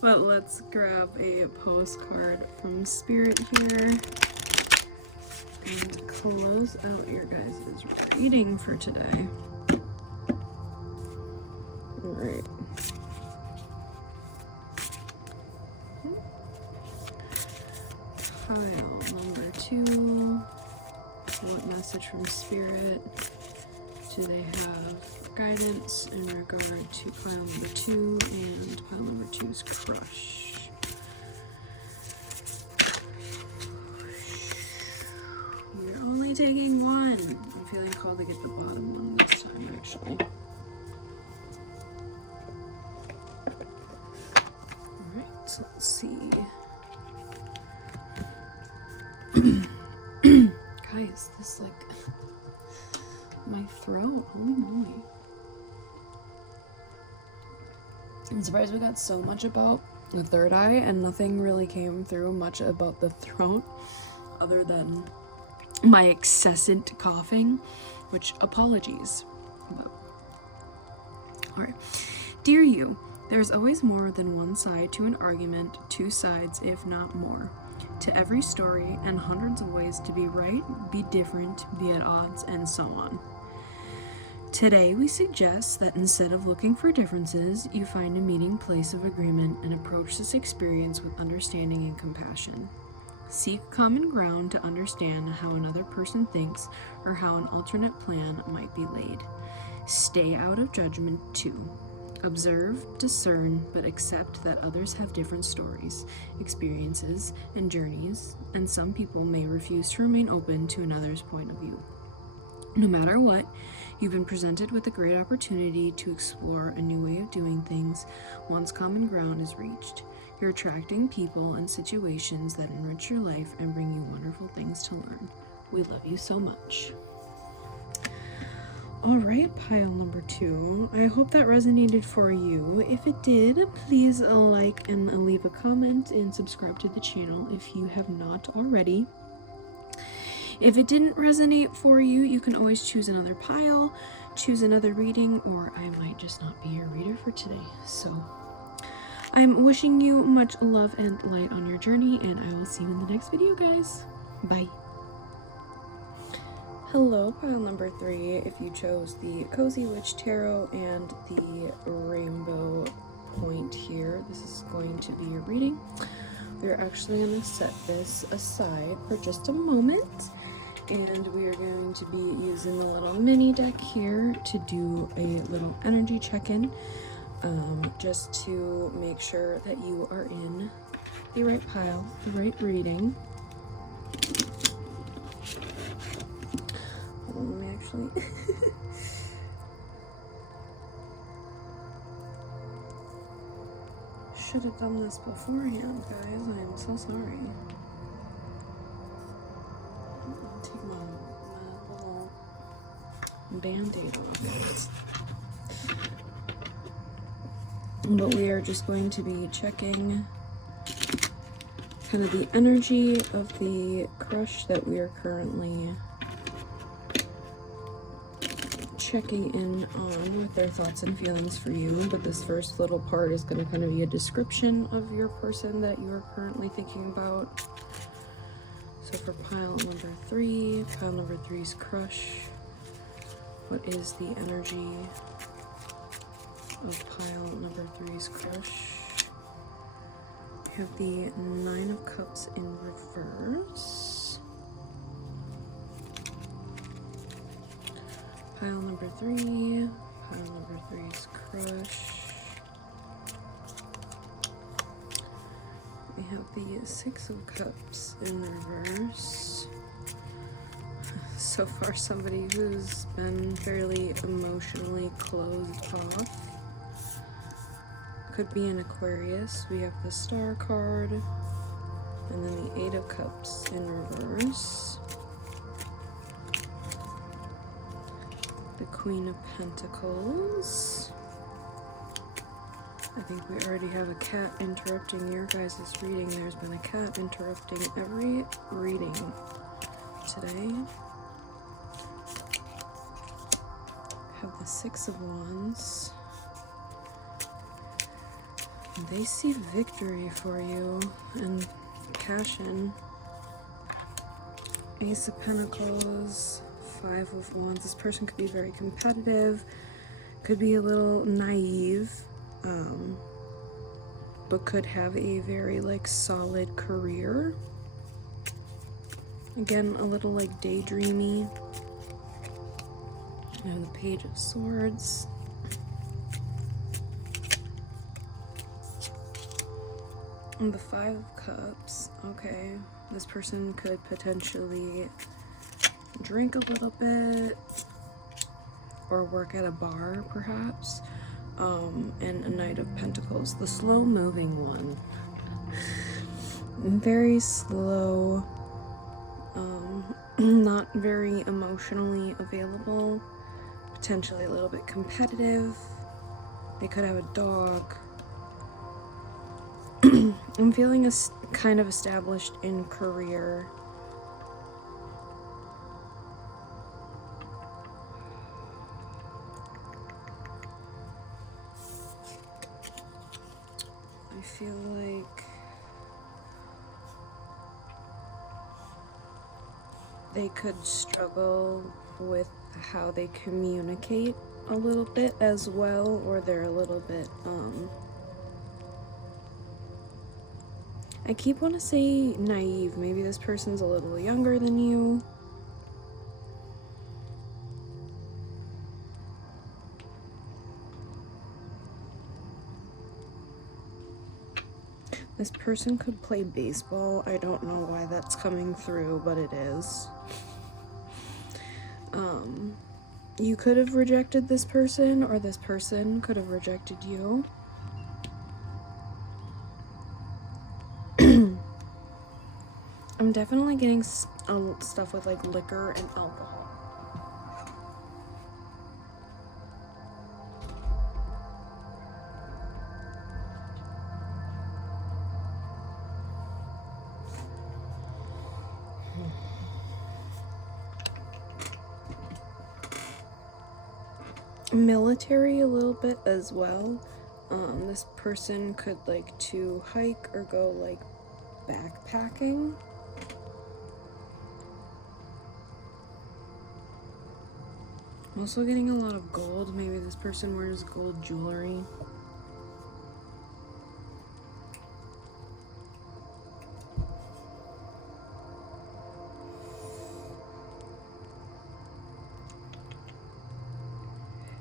But let's grab a postcard from Spirit here and close out your guys' reading for today. Alright. Pile number 2. What message from Spirit do they have guidance in regard to pile number 2 and pile number 2's crush? You're only taking 1. I'm feeling called to get the bottom one this time, actually. Alright, so let's see. Guys, this like my throat, holy moly. I'm surprised we got so much about the third eye, and nothing really came through much about the throat other than my incessant coughing, which apologies. But, all right. Dear you, there's always more than one side to an argument, two sides, if not more, to every story, and hundreds of ways to be right, be different, be at odds, and so on. Today, we suggest that instead of looking for differences, you find a meeting place of agreement and approach this experience with understanding and compassion. Seek common ground to understand how another person thinks or how an alternate plan might be laid. Stay out of judgment, too. Observe, discern, but accept that others have different stories, experiences, and journeys, and some people may refuse to remain open to another's point of view. No matter what, you've been presented with a great opportunity to explore a new way of doing things once common ground is reached. You're attracting people and situations that enrich your life and bring you wonderful things to learn. We love you so much. Alright, pile number 2. I hope that resonated for you. If it did, please like and leave a comment and subscribe to the channel if you have not already. If it didn't resonate for you, you can always choose another pile, choose another reading, or I might just not be your reader for today. So, I'm wishing you much love and light on your journey, and I will see you in the next video, guys. Bye. Hello, pile number 3. If you chose the Cozy Witch Tarot and the Rainbow Point here, this is going to be your reading. We're actually going to set this aside for just a moment, and we are going to be using a little mini deck here to do a little energy check-in, just to make sure that you are in the right pile, the right reading. Let me actually should have done this beforehand, guys. I'm so sorry. I'll take my little band-aid off it. But we are just going to be checking kind of the energy of the crush that we are currently checking in on with their thoughts and feelings for you. But this first little part is going to kind of be a description of your person that you are currently thinking about. So for pile number 3, pile number 3's crush, what is the energy of pile number 3's crush? We have the 9 of Cups in reverse. Pile number 3, pile number 3's crush. We have the 6 of Cups in reverse. So far, somebody who's been fairly emotionally closed off. Could be an Aquarius. We have the Star card, and then the 8 of Cups in reverse. The Queen of Pentacles. I think we already have a cat interrupting your guys' reading. There's been a cat interrupting every reading today. Have the 6 of Wands. They see victory for you and passion. Ace of Pentacles, 5 of Wands. This person could be very competitive, could be a little naive, but could have a very solid career. Again, a little daydreamy. And the Page of Swords. And the 5 of Cups. Okay, this person could potentially drink a little bit or work at a bar, perhaps. And a Knight of Pentacles, the slow-moving one. Very slow, not very emotionally available, potentially a little bit competitive. They could have a dog. I'm feeling kind of established in career. I feel like they could struggle with how they communicate a little bit as well, or they're a little bit, I keep wanting to say naive. Maybe this person's a little younger than you. This person could play baseball. I don't know why that's coming through, but it is. You could have rejected this person, or this person could have rejected you. I'm definitely getting stuff with like liquor and alcohol. Military a little bit as well. This person could like to hike or go like backpacking. I'm also getting a lot of gold. Maybe this person wears gold jewelry.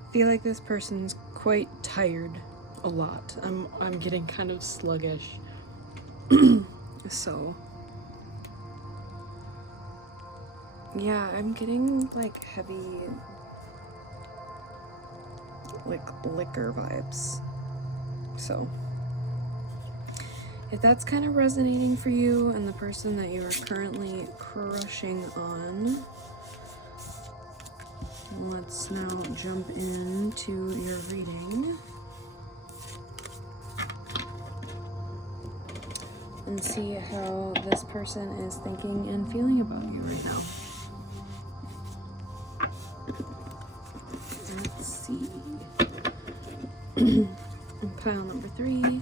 I feel like this person's quite tired a lot. I'm getting kind of sluggish. So yeah, I'm getting like heavy like liquor vibes. So if that's kind of resonating for you and the person that you are currently crushing on, let's now jump into your reading and see how this person is thinking and feeling about you right now. Let's see. Pile number 3.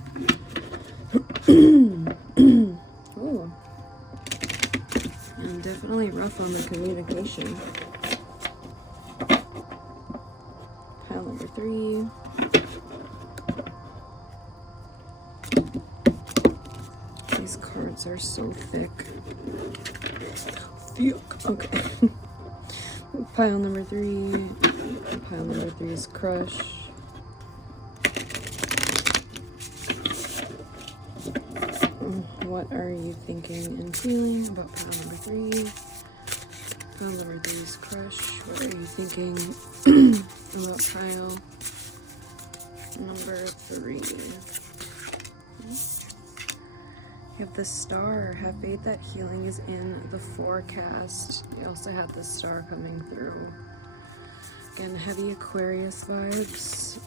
Oh, and definitely rough on the communication. Pile number 3. These cards are so thick. Okay. Pile number 3. Pile number 3 is crush. What are you thinking and feeling about pile number 3? Pile number 3 is crush. What are you thinking about pile number 3? You have the star. Have faith that healing is in the forecast. You also have the star coming through. Again, heavy Aquarius vibes.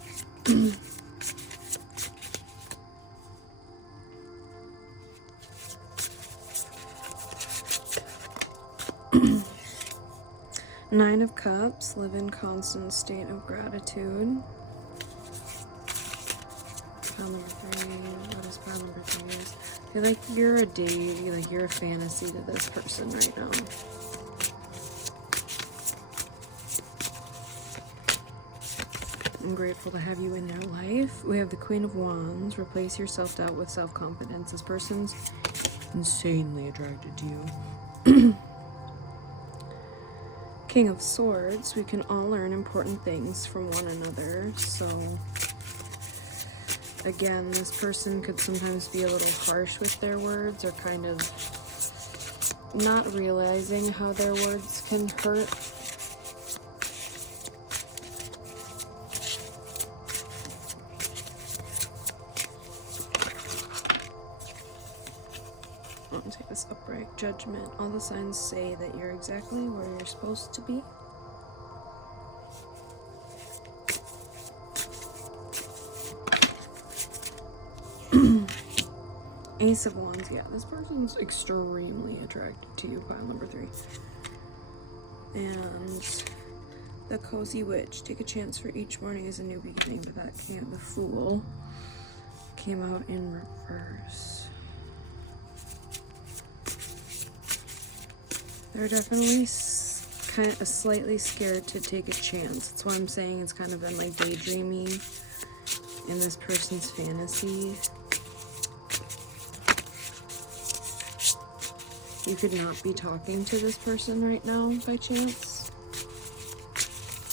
9 of Cups, live in constant state of gratitude. Pile number 3, what is pile number 3 is? I feel like you're a deity, like you're a fantasy to this person right now. I'm grateful to have you in their life. We have the Queen of Wands, replace your self-doubt with self-confidence. This person's insanely attracted to you. King of Swords, we can all learn important things from one another. So again, this person could sometimes be a little harsh with their words, or kind of not realizing how their words can hurt. I'll take this upright judgment. All the signs say that you're exactly where you're supposed to be. Ace of Wands, yeah, this person's extremely attracted to you, pile number 3. And the Cozy Witch, take a chance for each morning is a new beginning, but that can't, the Fool came out in reverse. They're definitely kind of slightly scared to take a chance. That's why I'm saying it's kind of been like daydreaming in this person's fantasy. You could not be talking to this person right now by chance.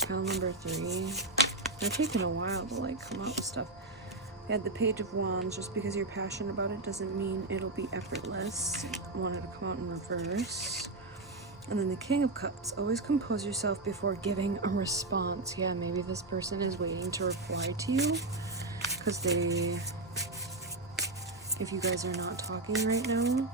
Pile number 3. They're taking a while to like come up with stuff. We had the Page of Wands. Just because you're passionate about it doesn't mean it'll be effortless. Wanted to come out in reverse. And then the King of Cups. Always compose yourself before giving a response. Yeah, maybe this person is waiting to reply to you. Because if you guys are not talking right now.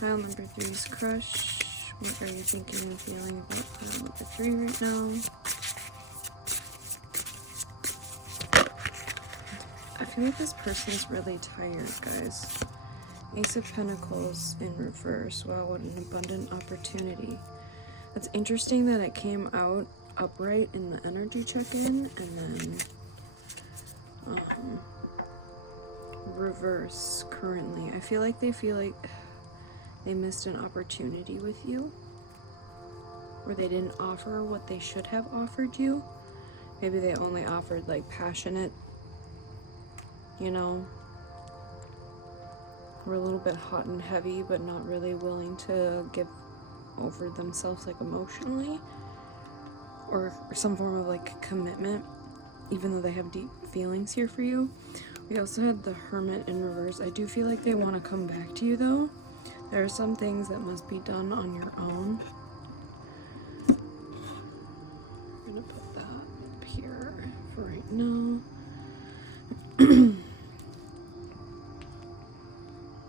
Pile number 3's crush. What are you thinking and feeling about pile number 3 right now? I feel like this person's really tired, guys. Ace of Pentacles in reverse. Wow, what an abundant opportunity. It's interesting that it came out upright in the energy check-in and then reverse currently. I feel like they missed an opportunity with you, or they didn't offer what they should have offered you. Maybe they only offered like passionate, you know, or a little bit hot and heavy, but not really willing to give over themselves like emotionally, or some form of like commitment, even though they have deep feelings here for you. We also had the Hermit in reverse. I do feel like they want to come back to you though. There are some things that must be done on your own. I'm gonna put that up here for right now.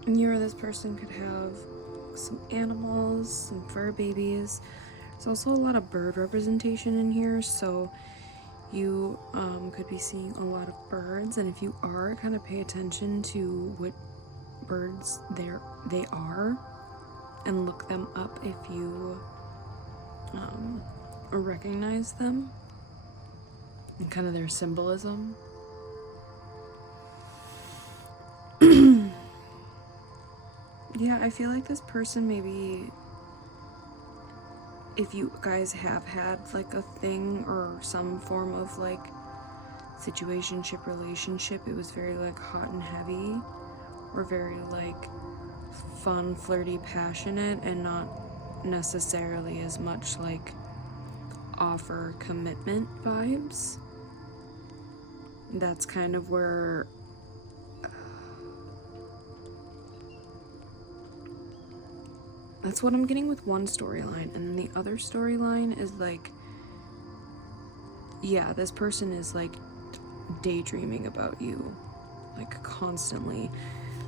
And you or this person could have some animals, some fur babies. There's also a lot of bird representation in here, so you could be seeing a lot of birds. And if you are, kind of pay attention to what birds they are and look them up if you recognize them and kind of their symbolism. Yeah, I feel like this person, maybe if you guys have had like a thing or some form of like situationship, relationship, it was very like hot and heavy, or very like fun, flirty, passionate, and not necessarily as much like offer commitment vibes. That's kind of where that's what I'm getting with one storyline, and then the other storyline is like, yeah, this person is like daydreaming about you like constantly.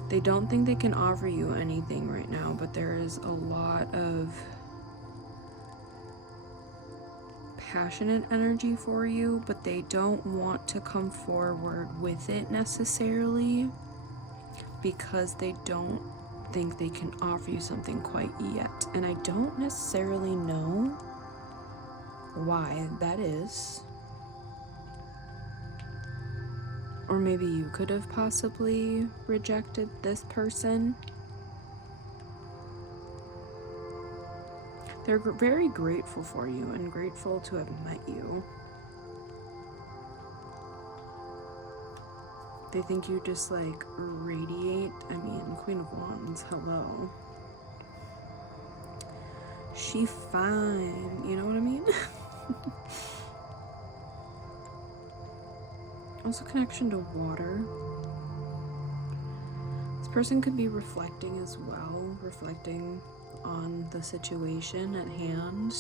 They don't think they can offer you anything right now, but there is a lot of passionate energy for you, but they don't want to come forward with it necessarily because they don't think they can offer you something quite yet. And I don't necessarily know why that is. Or maybe you could have possibly rejected this person. They're very grateful for you and grateful to have met you. They think you just like radiate. I mean, Queen of Wands, hello. She fine, you know what I mean? Also connection to water. This person could be reflecting as well, reflecting on the situation at hand.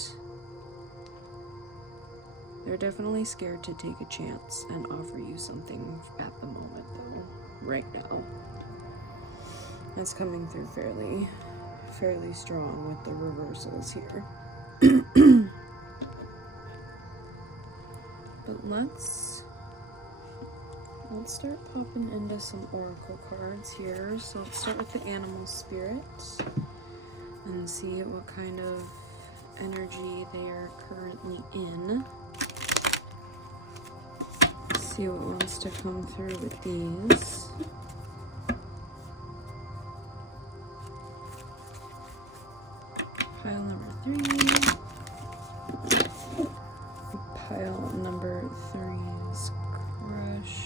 They're definitely scared to take a chance and offer you something at the moment though, right now. It's coming through fairly strong with the reversals here. But let's start popping into some oracle cards here. So let's start with the animal spirit and see what kind of energy they are currently in. See what wants to come through with these. Pile number 3. Pile number 3's crush.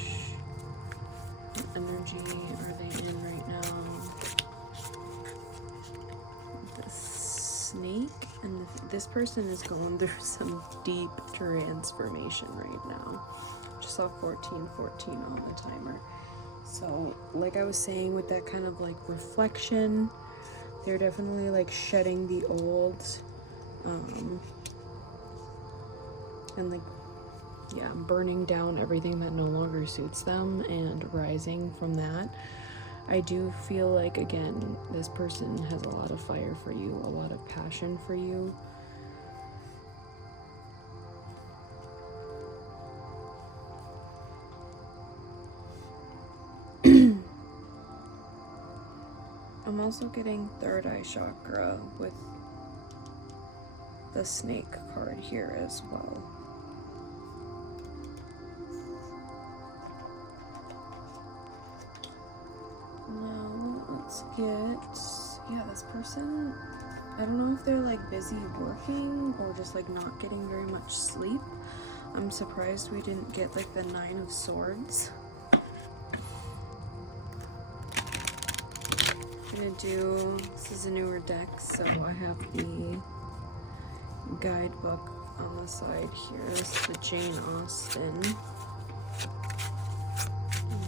What energy are they in right now? The snake, and this person is going through some deep transformation right now. Just saw 1414 on the timer. So, like I was saying, with that kind of like reflection, they're definitely like shedding the old, and like, yeah, burning down everything that no longer suits them and rising from that. I do feel like, again, this person has a lot of fire for you, a lot of passion for you. I'm also getting third eye chakra with the snake card here as well. Now let's get, yeah, this person, I don't know if they're like busy working or just like not getting very much sleep. I'm surprised we didn't get like the 9 of Swords. This is a newer deck, so I have the guidebook on the side here. This is the Jane Austen.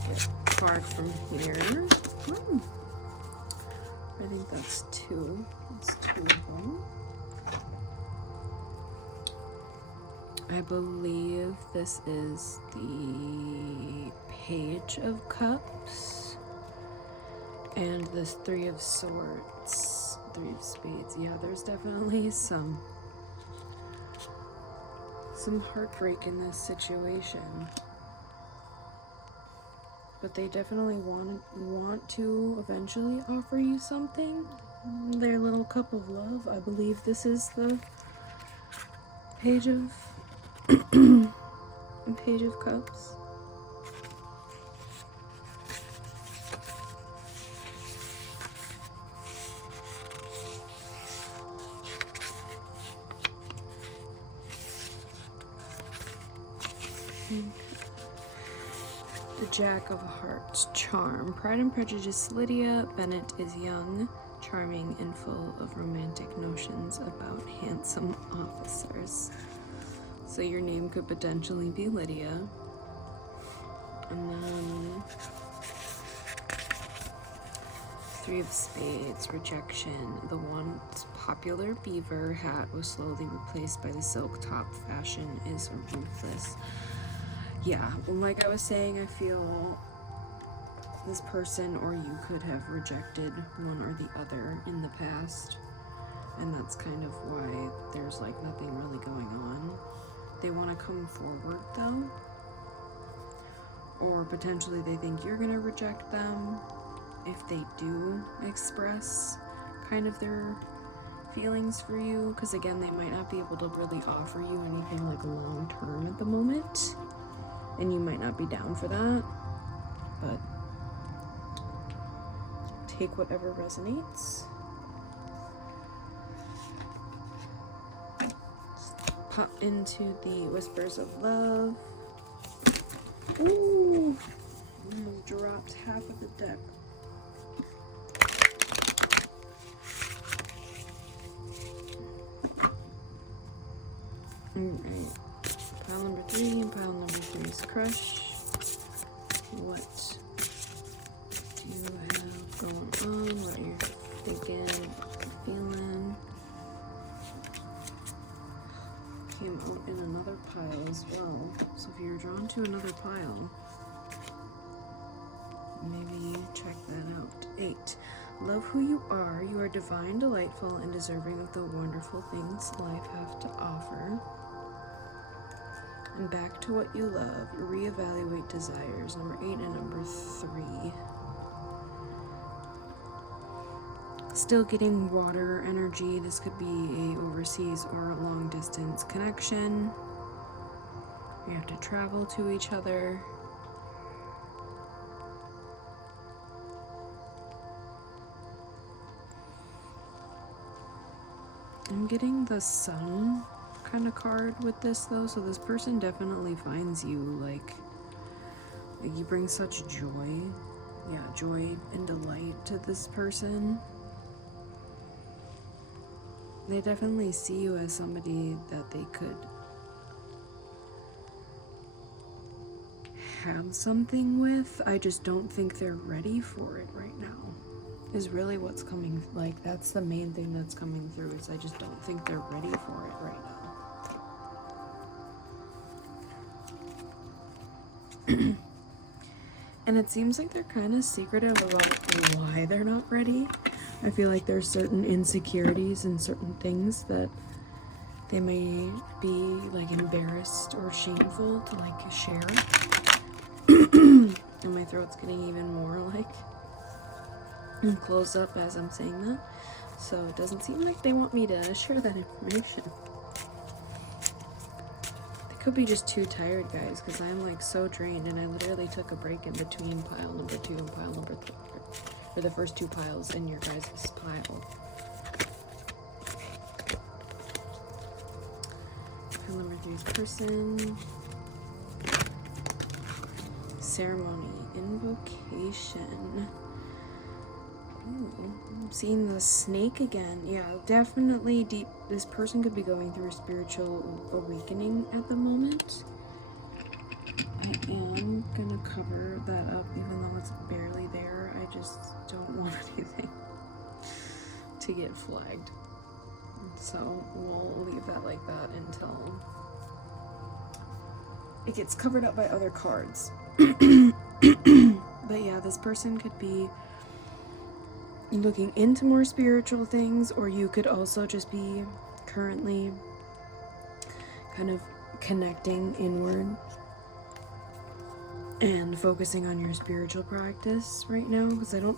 Get a card from here. I think that's 2. That's 2 of them. I believe this is the Page of Cups. And this 3 of Swords, 3 of Spades. Yeah, there's definitely some heartbreak in this situation. But they definitely want to eventually offer you something. Their little cup of love. I believe this is the Page of Page of Cups. The Jack of Hearts, charm. Pride and Prejudice, Lydia Bennet is young, charming, and full of romantic notions about handsome officers. So your name could potentially be Lydia. And then 3 of Spades, rejection. The once popular beaver hat was slowly replaced by the silk top. Fashion is ruthless. Yeah, like I was saying, I feel this person or you could have rejected one or the other in the past. And that's kind of why there's like nothing really going on. They want to come forward though. Or potentially they think you're going to reject them if they do express kind of their feelings for you. Because again, they might not be able to really offer you anything like long term at the moment. And you might not be down for that, but take whatever resonates. Pop into the Whispers of Love. Ooh! Almost dropped half of the deck. Alright. Pile number 3 and pile number 3's crush. What do you have going on? What are you thinking? Feeling? Came out in another pile as well. So if you're drawn to another pile, maybe check that out. 8. Love who you are. You are divine, delightful, and deserving of the wonderful things life have to offer. And back to what you love. Reevaluate desires. Number 8 and number 3. Still getting water energy. This could be a overseas or a long distance connection. You have to travel to each other. I'm getting the sun kind of card with this though, so this person definitely finds you like you bring such joy. Yeah, joy and delight to this person. They definitely see you as somebody that they could have something with. I just don't think they're ready for it right now, is really what's coming. Like, that's the main thing that's coming through, is I just don't think they're ready for it right now. And it seems like they're kind of secretive about why they're not ready. I feel like there's certain insecurities and certain things that they may be like embarrassed or shameful to like share. And my throat's getting even more like closed up as I'm saying that. So it doesn't seem like they want me to share that information. They could be just too tired, guys, because I'm like so drained, and I literally took a break in between pile number 2 and pile number 3. For the first 2 piles in your guys' pile. Pile number 3's person. Ceremony. Invocation. Ooh, I'm seeing the snake again. Yeah, definitely deep. This person could be going through a spiritual awakening at the moment. I am gonna cover that up, even though it's barely there. I just don't want anything to get flagged. So we'll leave that like that until it gets covered up by other cards. But yeah, this person could be looking into more spiritual things, or you could also just be currently kind of connecting inward and focusing on your spiritual practice right now, because a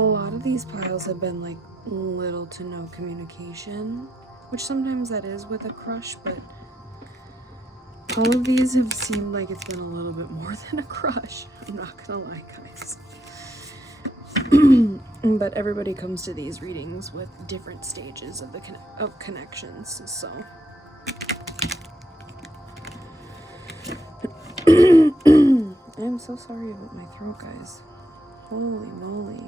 lot of these piles have been like little to no communication, which sometimes that is with a crush, but all of these have seemed like it's been a little bit more than a crush. I'm not gonna lie, guys. But everybody comes to these readings with different stages of the connections, so I am so sorry about my throat, guys. Holy moly.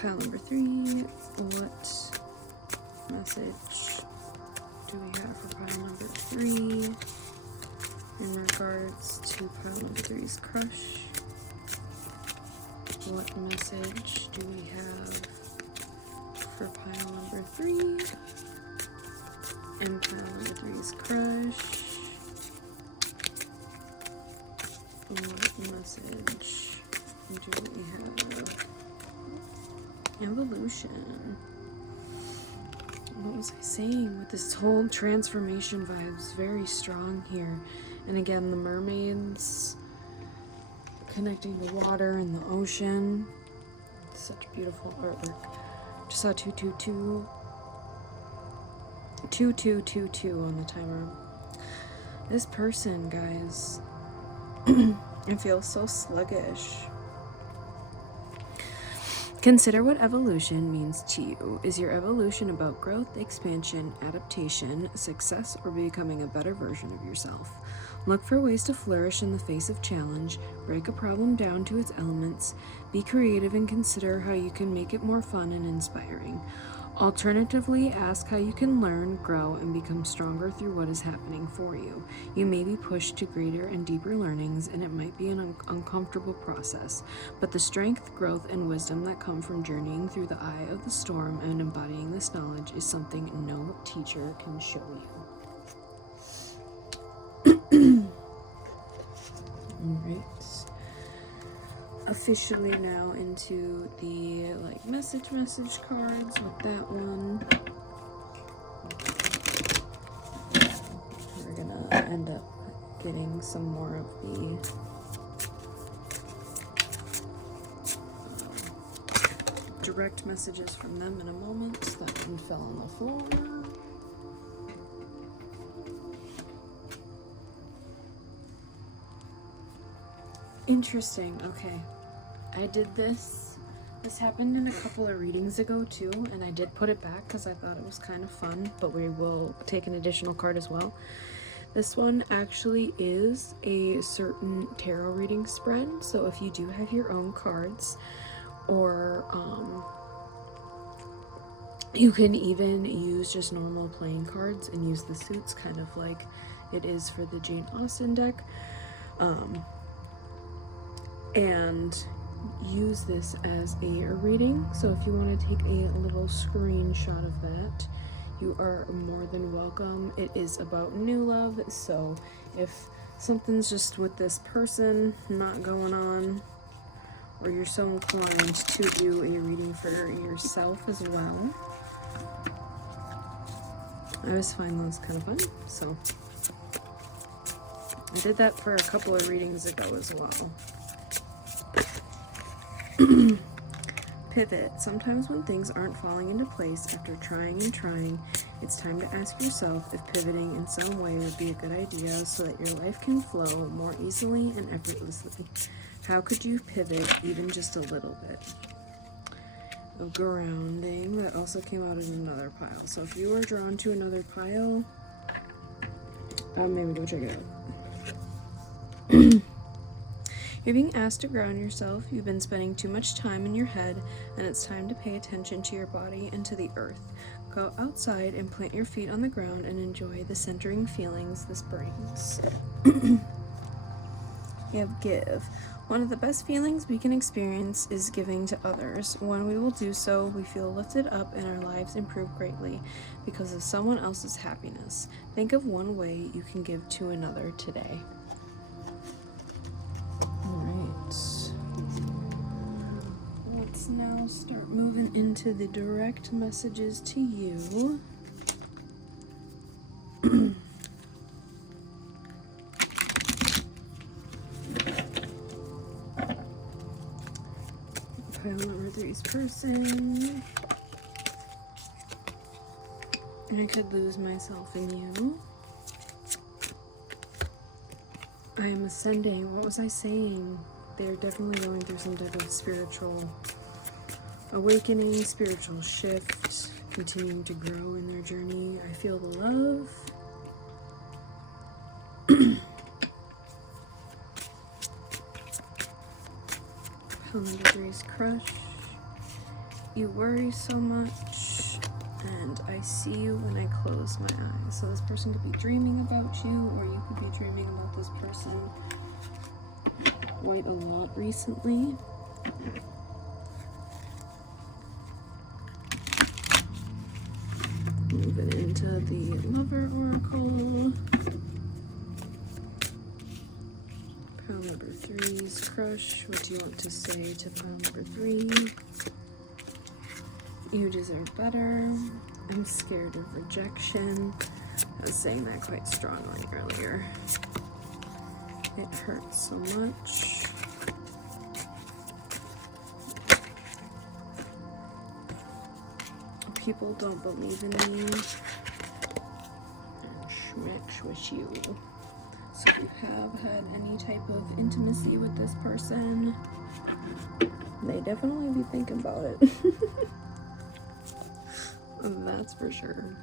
Pile number 3. What message do we have for pile number 3 in regards to pile number 3's crush? What message do we have for pile number 3 and pile number 3's crush? What message do we have? Evolution. What was I saying with this whole transformation vibes? Very strong here. And again, the mermaids connecting the water and the ocean. Such beautiful artwork. Just saw 222. 2222 on the timer. This person, guys, I feel so sluggish. Consider what evolution means to you. Is your evolution about growth, expansion, adaptation, success, or becoming a better version of yourself? Look for ways to flourish in the face of challenge, break a problem down to its elements, be creative, and consider how you can make it more fun and inspiring. Alternatively, ask how you can learn, grow, and become stronger through what is happening for you. You may be pushed to greater and deeper learnings, and it might be an uncomfortable process, but the strength, growth, and wisdom that come from journeying through the eye of the storm and embodying this knowledge is something no teacher can show you. Alright. officially now into the like message cards with that one. We're gonna end up getting some more of the direct messages from them in a moment. That one fell on the floor. Interesting. Okay, I did this. This happened in a couple of readings ago too, and I did put it back because I thought it was kind of fun, but we will take an additional card as well. This one actually is a certain tarot reading spread, so if you do have your own cards, or you can even use just normal playing cards and use the suits, kind of like it is for the Jane Austen deck, and use this as a reading. So if you want to take a little screenshot of that, you are more than welcome. It is about new love, so if something's just with this person not going on, or you're so inclined to do a reading for yourself as well, I always find those kind of fun. So I did that for a couple of readings ago as well. Pivot. Sometimes when things aren't falling into place after trying and trying, it's time to ask yourself if pivoting in some way would be a good idea so that your life can flow more easily and effortlessly. How could you pivot even just a little bit? Grounding. That also came out in another pile. So if you are drawn to another pile, maybe go check it out. You're being asked to ground yourself. You've been spending too much time in your head, and it's time to pay attention to your body and to the earth. Go outside and plant your feet on the ground and enjoy the centering feelings this brings. You have give. One of the best feelings we can experience is giving to others. When we will do so, we feel lifted up and our lives improve greatly because of someone else's happiness. Think of one way you can give to another today. Let's now start moving into the direct messages to you. Pile number 3's person. I could lose myself in you. I am ascending. What was I saying? They're definitely going through some type of spiritual awakening, spiritual shift, continuing to grow in their journey. I feel the love. Pile number 3's crush. You worry so much, and I see you when I close my eyes. So this person could be dreaming about you, or you could be dreaming about this person quite a lot recently. Moving into the Lover Oracle. Pile number 3's crush. What do you want to say to pile number 3? You deserve better. I'm scared of rejection. I was saying that quite strongly earlier. It hurts so much. People don't believe in me. And schmatch with you. So if you have had any type of intimacy with this person, they definitely be thinking about it. That's for sure.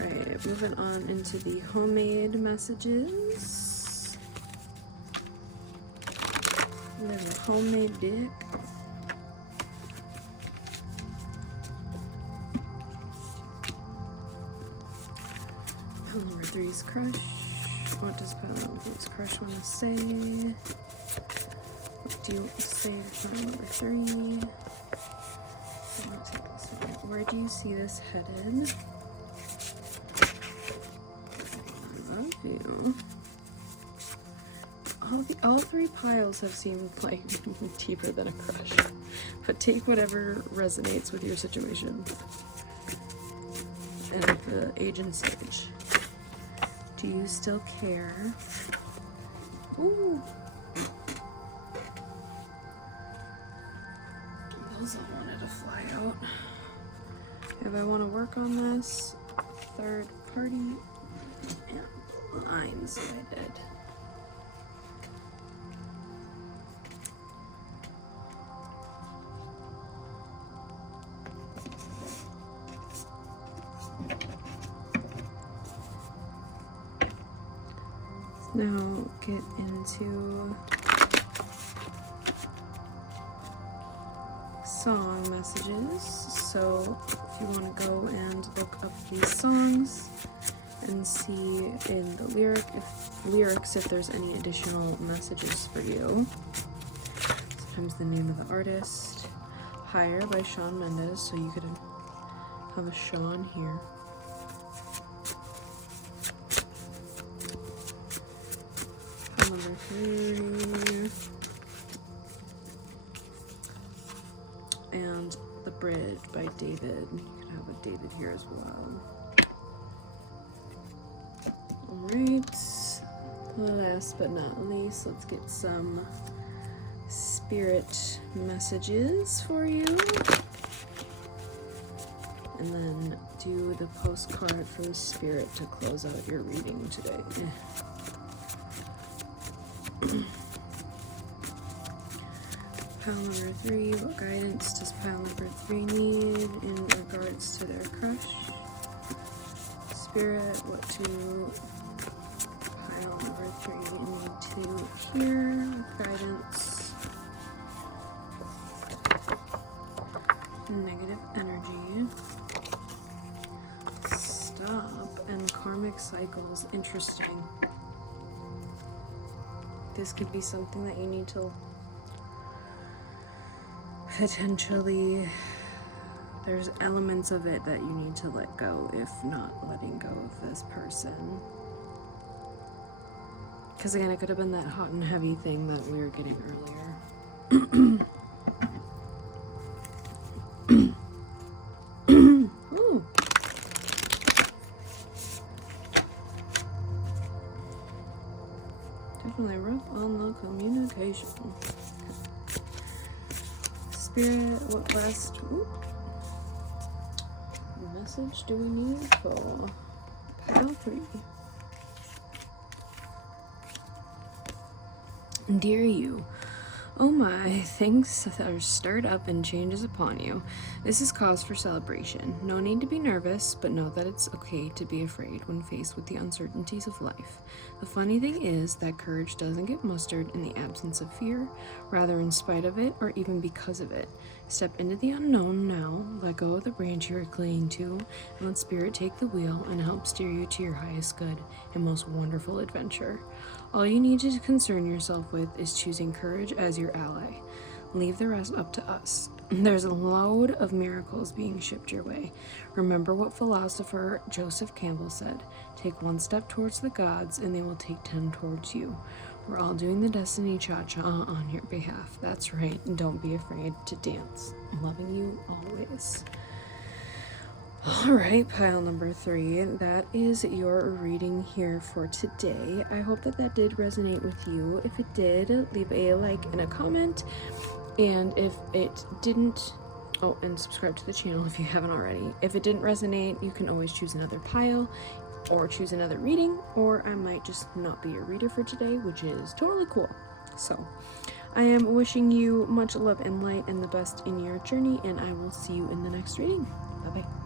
Right, moving on into the homemade messages. There's a homemade dick. Pile number 3's crush. What does pile number 3's crush want to say? What do you want to say to pile number 3? I'll take this one. Where do you see this headed? I love you. all three piles have seemed like deeper than a crush. But take whatever resonates with your situation. And the age and stage. Do you still care? Ooh. Those all wanted to fly out. If I want to work on this, third party, and blinds that I did. Now get into song messages. So if you want to go and look up these songs and see in the lyrics if there's any additional messages for you. Sometimes the name of the artist. Higher by Shawn Mendes, so you could have a Shawn here. Number 3. And The Bridge by David. You could have a David here as well. Alright. Last but not least, let's get some spirit messages for you. And then do the postcard for the spirit to close out your reading today. Pile number 3, what guidance does pile number 3 need in regards to their crush? Spirit, what do pile number 3 need to hear with guidance? Negative energy. Stop and karmic cycles. Interesting. This could be something that you need to potentially, there's elements of it that you need to let go if not letting go of this person. Because again, it could have been that hot and heavy thing that we were getting earlier. Ooh. Definitely rough on the communication. Spirit, what last message do we need for pile 3? Dear you, oh my, things are stirred up and changes upon you. This is cause for celebration. No need to be nervous, but know that it's okay to be afraid when faced with the uncertainties of life. The funny thing is that courage doesn't get mustered in the absence of fear, rather in spite of it or even because of it. Step into the unknown now, let go of the branch you are clinging to, and let spirit take the wheel and help steer you to your highest good and most wonderful adventure. All you need to concern yourself with is choosing courage as your ally. Leave the rest up to us. There's a load of miracles being shipped your way. Remember what philosopher Joseph Campbell said, take one step towards the gods and they will take 10 towards you. We're all doing the Destiny Cha-Cha on your behalf. That's right, and don't be afraid to dance. I'm loving you always. Alright, pile number 3, that is your reading here for today. I hope that that did resonate with you. If it did, leave a like and a comment. And if it didn't, oh, and subscribe to the channel if you haven't already. If it didn't resonate, you can always choose another pile or choose another reading, or I might just not be your reader for today, which is totally cool. So, I am wishing you much love and light and the best in your journey, and I will see you in the next reading. Bye-bye.